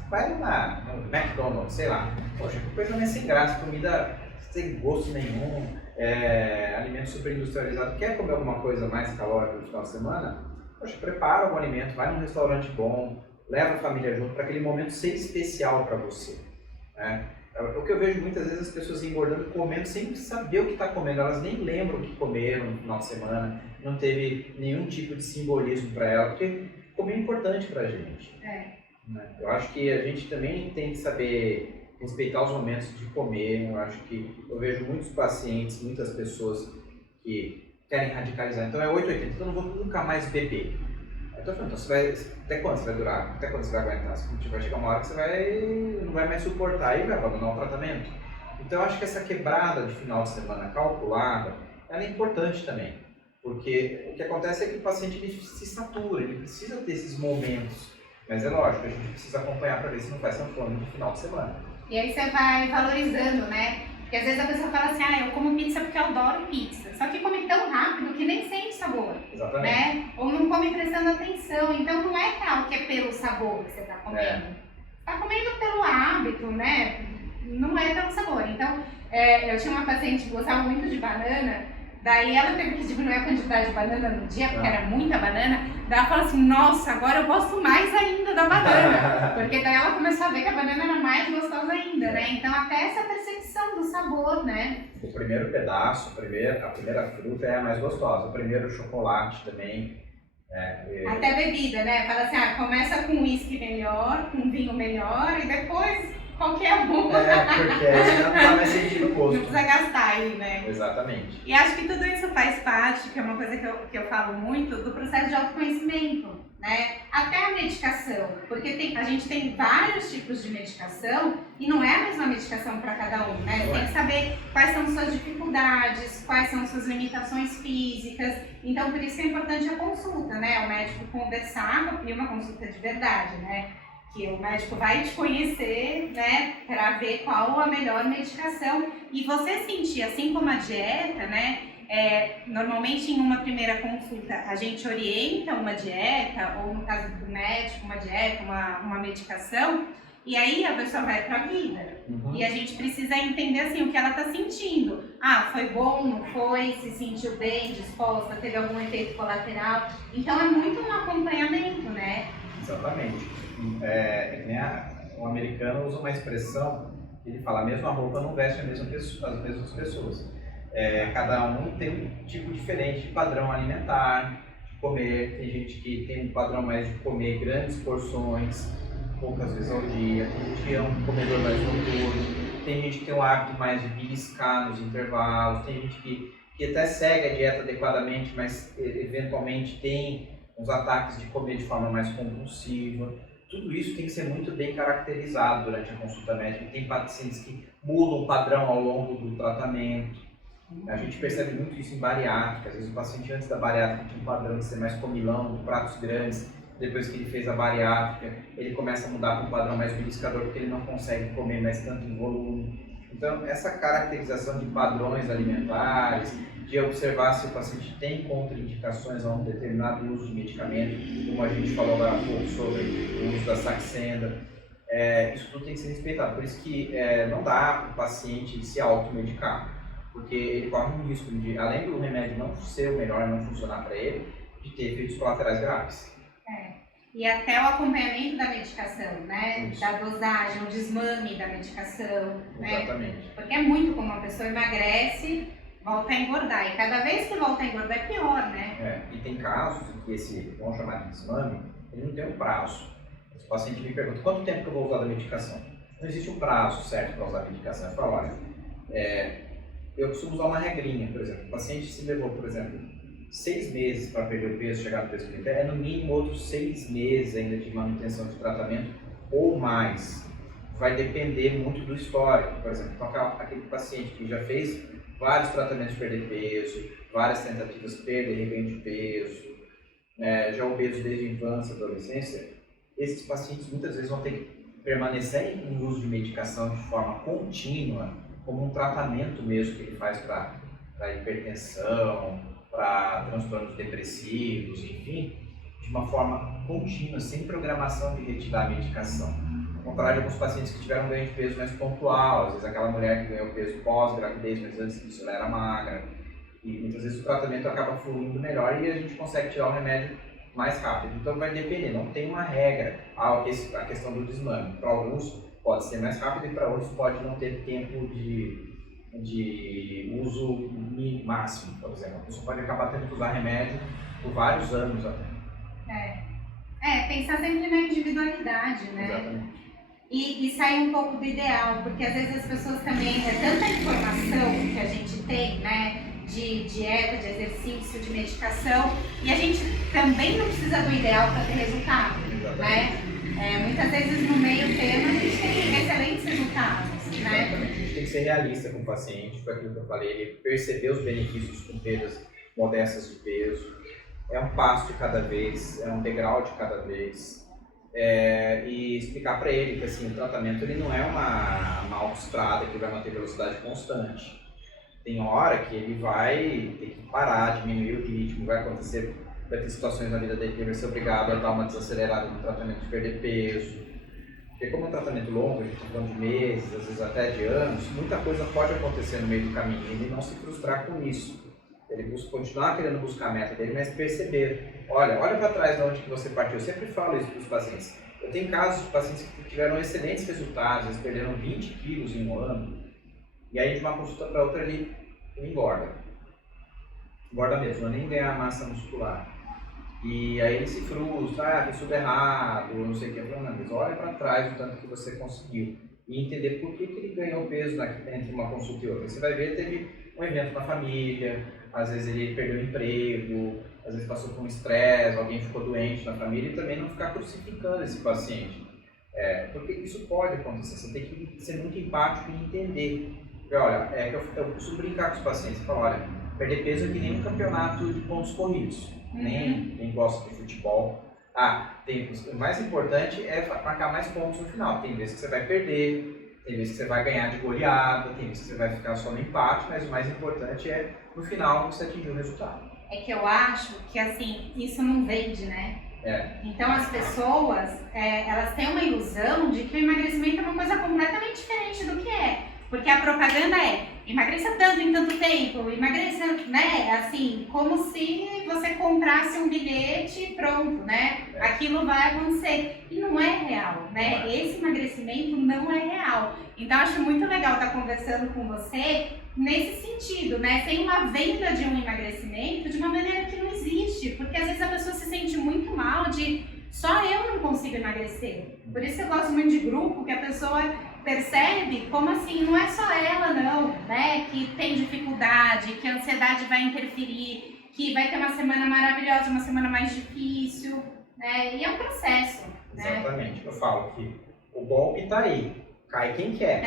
Vai no McDonald's, sei lá. Poxa, que coisa mais sem graça, comida sem gosto nenhum, alimento super industrializado. Quer comer alguma coisa mais calórica no final de semana? Poxa, prepara algum alimento, vai num restaurante bom, leva a família junto para aquele momento ser especial para você. Né? O que eu vejo muitas vezes as pessoas engordando, comendo sem saber o que está comendo, elas nem lembram o que comeram no final de semana, não teve nenhum tipo de simbolismo para ela, porque comer é importante para a gente. Né? Eu acho que a gente também tem que saber respeitar os momentos de comer. Eu vejo muitos pacientes, muitas pessoas que querem radicalizar, então é 880, então eu não vou nunca mais beber. Então até quando você vai durar? Até quando você vai aguentar? Vai chegar uma hora que você não vai mais suportar e vai abandonar o tratamento. Então eu acho que essa quebrada de final de semana calculada, ela é importante também. Porque o que acontece é que o paciente ele se satura, ele precisa desses momentos. Mas é lógico, a gente precisa acompanhar para ver se não faz sanfone no final de semana. E aí você vai valorizando, né? Porque às vezes a pessoa fala assim, eu como pizza porque eu adoro pizza. Só que come tão rápido que nem sente sabor. Exatamente. Né? Ou não come prestando atenção. Então não é tal que é pelo sabor que você está comendo. Está comendo pelo hábito, né? Não é pelo sabor. Então, eu tinha uma paciente que gostava muito de banana. Daí ela teve que diminuir a quantidade de banana no dia, porque era muita banana. Daí ela falou assim, nossa, agora eu gosto mais ainda da banana. Porque daí ela começou a ver que a banana era mais gostosa ainda, né? Então até essa percepção do sabor, né? O primeiro pedaço, a primeira fruta é a mais gostosa. O primeiro chocolate também. Até bebida, né? Fala assim, começa com uísque melhor, com vinho melhor e depois qualquer um. Porque aí você não tá mais sentindo o gosto. Não precisa gastar aí, né? Exatamente. E acho que tudo isso faz parte, que é uma coisa que eu falo muito, do processo de autoconhecimento, né? Até a medicação, porque a gente tem vários tipos de medicação e não é a mesma medicação para cada um, né? Você tem que saber quais são suas dificuldades, quais são suas limitações físicas. Então, por isso é importante a consulta, né? O médico conversar e uma consulta de verdade, né? Que o médico vai te conhecer, né, para ver qual a melhor medicação. E você sentir, assim como a dieta, né, normalmente em uma primeira consulta a gente orienta uma dieta, ou no caso do médico, uma dieta, uma medicação, e aí a pessoa vai para a vida. E a gente precisa entender, assim, o que ela está sentindo. Foi bom, não foi, se sentiu bem, disposta, teve algum efeito colateral. Então é muito um acompanhamento, né? Exatamente. O americano usa uma expressão, ele fala, a mesma roupa não veste as mesmas pessoas. Cada um tem um tipo diferente de padrão alimentar, de comer. Tem gente que tem um padrão mais de comer grandes porções, poucas vezes ao dia. Tem gente que é um comedor mais noturno. Tem gente que tem o hábito mais de beliscar nos intervalos. Tem gente que até segue a dieta adequadamente, mas eventualmente tem uns ataques de comer de forma mais compulsiva. Tudo isso tem que ser muito bem caracterizado durante a consulta médica. Tem pacientes que mudam o padrão ao longo do tratamento. A gente percebe muito isso em bariátrica. Às vezes o paciente antes da bariátrica tinha um padrão de ser mais comilão, de pratos grandes. Depois que ele fez a bariátrica, ele começa a mudar para um padrão mais beliscador porque ele não consegue comer mais tanto em volume. Então, essa caracterização de padrões alimentares, de observar se o paciente tem contraindicações a um determinado uso de medicamento, como a gente falou agora há pouco sobre o uso da Saxenda, isso tudo tem que ser respeitado. Por isso que não dá para o paciente se automedicar, porque ele corre um risco de, além do remédio não ser o melhor, não funcionar para ele, de ter efeitos colaterais graves. E até o acompanhamento da medicação, né? Isso. Da dosagem, o desmame da medicação, Exatamente. né? Porque é muito comum, a pessoa emagrece, volta a engordar. E cada vez que volta a engordar é pior, né? E tem casos em que esse, vamos chamar de desmame, ele não tem um prazo. O paciente me pergunta, quanto tempo que eu vou usar da medicação? Não existe um prazo certo para usar a medicação. Eu falo, olha, eu costumo usar uma regrinha, por exemplo, o paciente se levou, por exemplo, 6 meses para perder o peso, chegar no peso que ele quer, no mínimo outros 6 meses ainda de manutenção de tratamento ou mais. Vai depender muito do histórico, por exemplo, então aquele paciente que já fez vários tratamentos de perder peso, várias tentativas de perda e reganho de peso, já obeso desde a infância, adolescência, esses pacientes muitas vezes vão ter que permanecer em uso de medicação de forma contínua, como um tratamento mesmo que ele faz para hipertensão, para transtornos depressivos, enfim, de uma forma contínua, sem programação de retirar a medicação. Ao contrário de alguns pacientes que tiveram ganho de peso mais pontual, às vezes aquela mulher que ganhou peso pós-gravidez, mas antes disso ela era magra, e muitas vezes o tratamento acaba fluindo melhor e a gente consegue tirar o remédio mais rápido. Então vai depender, não tem uma regra. A questão do desmame, para alguns pode ser mais rápido e para outros pode não ter tempo de uso máximo, por exemplo. A pessoa pode acabar tendo que usar remédio por vários anos até. Pensar sempre na individualidade, né? Exatamente. E sair um pouco do ideal, porque às vezes as pessoas também, tanta informação que a gente tem, né? De dieta, de exercício, de medicação, e a gente também não precisa do ideal para ter resultado, né? Muitas vezes no meio termo a gente tem excelentes resultados, né? Exatamente. A gente tem que ser realista com o paciente, foi aquilo que eu falei, ele perceber os benefícios com perdas modestas de peso, é um passo de cada vez, é um degrau de cada vez, e explicar para ele que assim, o tratamento ele não é uma autoestrada que vai manter velocidade constante. Tem hora que ele vai ter que parar, diminuir o ritmo, vai ter situações na vida dele que ele vai ser obrigado a dar uma desacelerada no tratamento de perder peso. Porque como é um tratamento longo, a gente está falando de meses, às vezes até de anos, muita coisa pode acontecer no meio do caminho e ele não se frustrar com isso. Ele continuar querendo buscar a meta dele, mas perceber, olha para trás de onde que você partiu. Eu sempre falo isso para os pacientes. Eu tenho casos de pacientes que tiveram excelentes resultados, eles perderam 20 quilos em um ano, e aí de uma consulta para outra ele engorda. Engorda mesmo, não é nem ganhar massa muscular. E aí ele se frustra, fiz tudo errado, não sei o que. Eu falo, não, mas olha para trás o tanto que você conseguiu e entender por que ele ganhou peso entre uma consulta e outra. Você vai ver, teve um evento na família, às vezes ele perdeu o emprego, às vezes passou por um estresse, alguém ficou doente na família, e também não ficar crucificando esse paciente. Porque isso pode acontecer, você tem que ser muito empático e entender. Porque, olha, eu costumo brincar com os pacientes, eu falo, olha, perder peso é que nem um campeonato de pontos corridos, nem quem gosta de futebol. O mais importante é marcar mais pontos no final. Tem vezes que você vai perder, tem vezes que você vai ganhar de goleada, tem vezes que você vai ficar só no empate, mas o mais importante é no final você atingir o resultado. É que eu acho que assim, isso não vende, né? Então as pessoas, elas têm uma ilusão de que o emagrecimento é uma coisa completamente diferente do que é. Porque a propaganda emagreça tanto em tanto tempo, emagreça, né, assim, como se você comprasse um bilhete e pronto, né, aquilo vai acontecer. E não é real, né, esse emagrecimento não é real. Então, acho muito legal estar conversando com você nesse sentido, né, sem uma venda de um emagrecimento de uma maneira que não existe, porque às vezes a pessoa se sente muito mal de só eu não consigo emagrecer. Por isso eu gosto muito de grupo, que a pessoa percebe como assim, não é só ela não, né, que tem dificuldade, que a ansiedade vai interferir. que vai ter uma semana maravilhosa, uma semana mais difícil, né? E é um processo, né? Exatamente. Eu falo que o golpe tá aí, cai quem quer.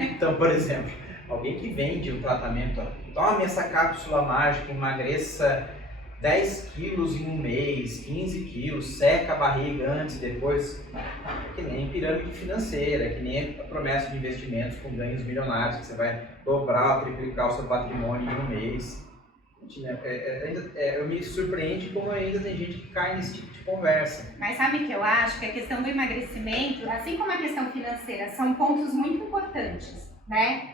Então, por exemplo, alguém que vende um tratamento, tome essa cápsula mágica, emagreça 10 quilos em um mês, 15 quilos, seca a barriga antes e depois, é que nem pirâmide financeira, é que nem a promessa de investimentos com ganhos milionários, que você vai dobrar ou triplicar o seu patrimônio em um mês. Eu me surpreende como ainda tem gente que cai nesse tipo de conversa. Mas sabe que eu acho que a questão do emagrecimento, assim como a questão financeira, são pontos muito importantes, né?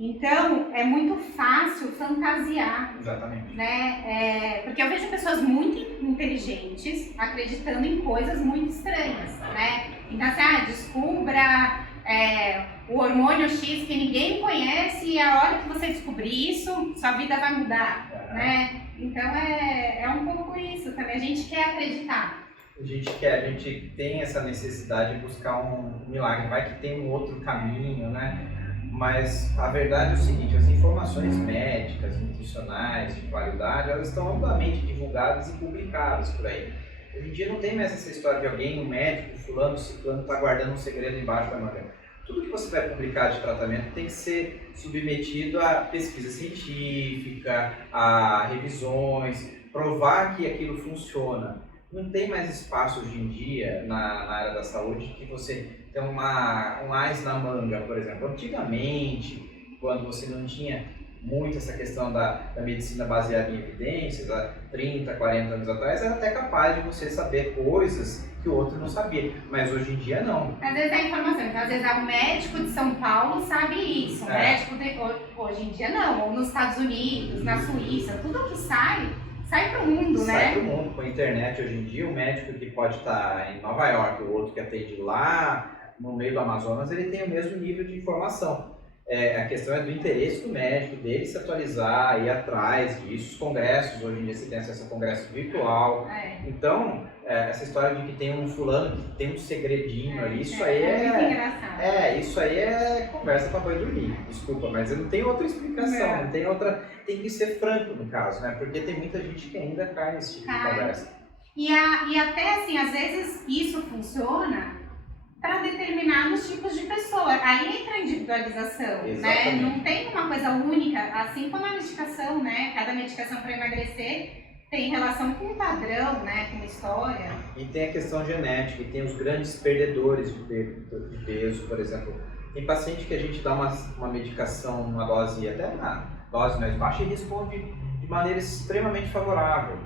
Então, é muito fácil fantasiar. Exatamente. Né? Porque eu vejo pessoas muito inteligentes acreditando em coisas muito estranhas, né? Então, assim, descubra o hormônio X que ninguém conhece e a hora que você descobrir isso, sua vida vai mudar, né? Então, é um pouco isso também. A gente quer acreditar. A gente tem essa necessidade de buscar um milagre. Vai que tem um outro caminho, né? Mas a verdade é o seguinte, as informações médicas, nutricionais, de qualidade, elas estão amplamente divulgadas e publicadas por aí. Hoje em dia não tem mais essa história de alguém, um médico, fulano, ciclano, está guardando um segredo embaixo da manga. Tudo que você vai publicar de tratamento tem que ser submetido a pesquisa científica, a revisões, provar que aquilo funciona. Não tem mais espaço hoje em dia na área da saúde que você tem um ás na manga, por exemplo. Antigamente, quando você não tinha muito essa questão da medicina baseada em evidências, há 30, 40 anos atrás, era até capaz de você saber coisas que o outro não sabia. Mas hoje em dia, não. Às vezes é informação. Então, às vezes, o médico de São Paulo sabe isso. O médico hoje em dia, não. Ou nos Estados Unidos, na Suíça, tudo que sai para o mundo, né? Sai para o mundo. Com a internet, hoje em dia, o médico que pode estar em Nova York, o outro que atende lá no meio do Amazonas, ele tem o mesmo nível de informação. A questão é do interesse do médico, dele se atualizar, ir atrás disso. Os congressos, hoje em dia você tem acesso a congresso virtual. Então, essa história de que tem um fulano que tem um segredinho ali, isso aí muito engraçado. Isso aí é conversa para boi dormir. Desculpa, mas não tem outra explicação, não tem outra. Tem que ser franco no caso, né? Porque tem muita gente que ainda cai nesse tipo de conversa. E até assim, às vezes isso funciona para determinados tipos de pessoa. Aí entra a individualização, né? Não tem uma coisa única, assim como a medicação, né? Cada medicação para emagrecer tem relação com um padrão, né? Com uma história. E tem a questão genética, e tem os grandes perdedores de peso, por exemplo. Tem paciente que a gente dá uma medicação, uma dose, até uma dose mais baixa, e responde de maneira extremamente favorável.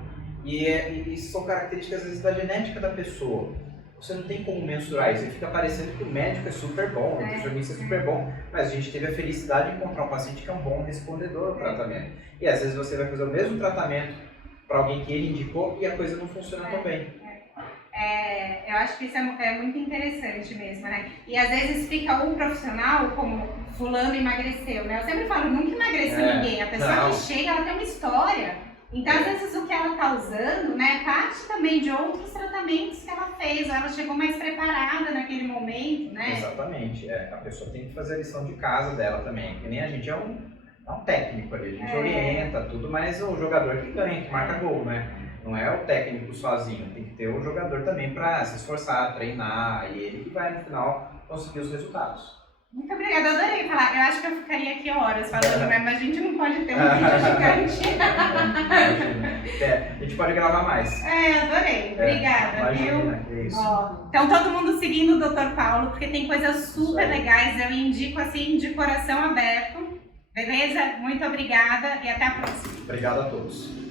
E são características, às vezes, da genética da pessoa. Você não tem como mensurar isso, fica parecendo que o médico é super bom, o nutricionista é super bom, mas a gente teve a felicidade de encontrar um paciente que é um bom respondedor ao tratamento. E às vezes você vai fazer o mesmo tratamento para alguém que ele indicou e a coisa não funciona tão bem. Eu acho que isso é muito interessante mesmo, né? E às vezes fica um profissional como fulano emagreceu, né? Eu sempre falo, nunca emagreceu ninguém, a pessoa que chega, ela tem uma história. Então, às vezes, o que ela está usando, né, parte também de outros tratamentos que ela fez, ou ela chegou mais preparada naquele momento, né? Exatamente. A pessoa tem que fazer a lição de casa dela também, que nem a gente é um técnico ali, a gente orienta tudo, mas o jogador que ganha, que marca gol, né? Não é o técnico sozinho, tem que ter o jogador também para se esforçar, treinar, e ele que vai, no final, conseguir os resultados. Muito obrigada, eu adorei falar. Eu acho que eu ficaria aqui horas falando, né? Mas a gente não pode ter um vídeo gigante. A gente pode gravar mais. Adorei. Obrigada, viu? Isso. Então, todo mundo seguindo o Dr. Paulo, porque tem coisas super legais. Eu indico, assim, de coração aberto. Beleza? Muito obrigada e até a próxima. Obrigado a todos.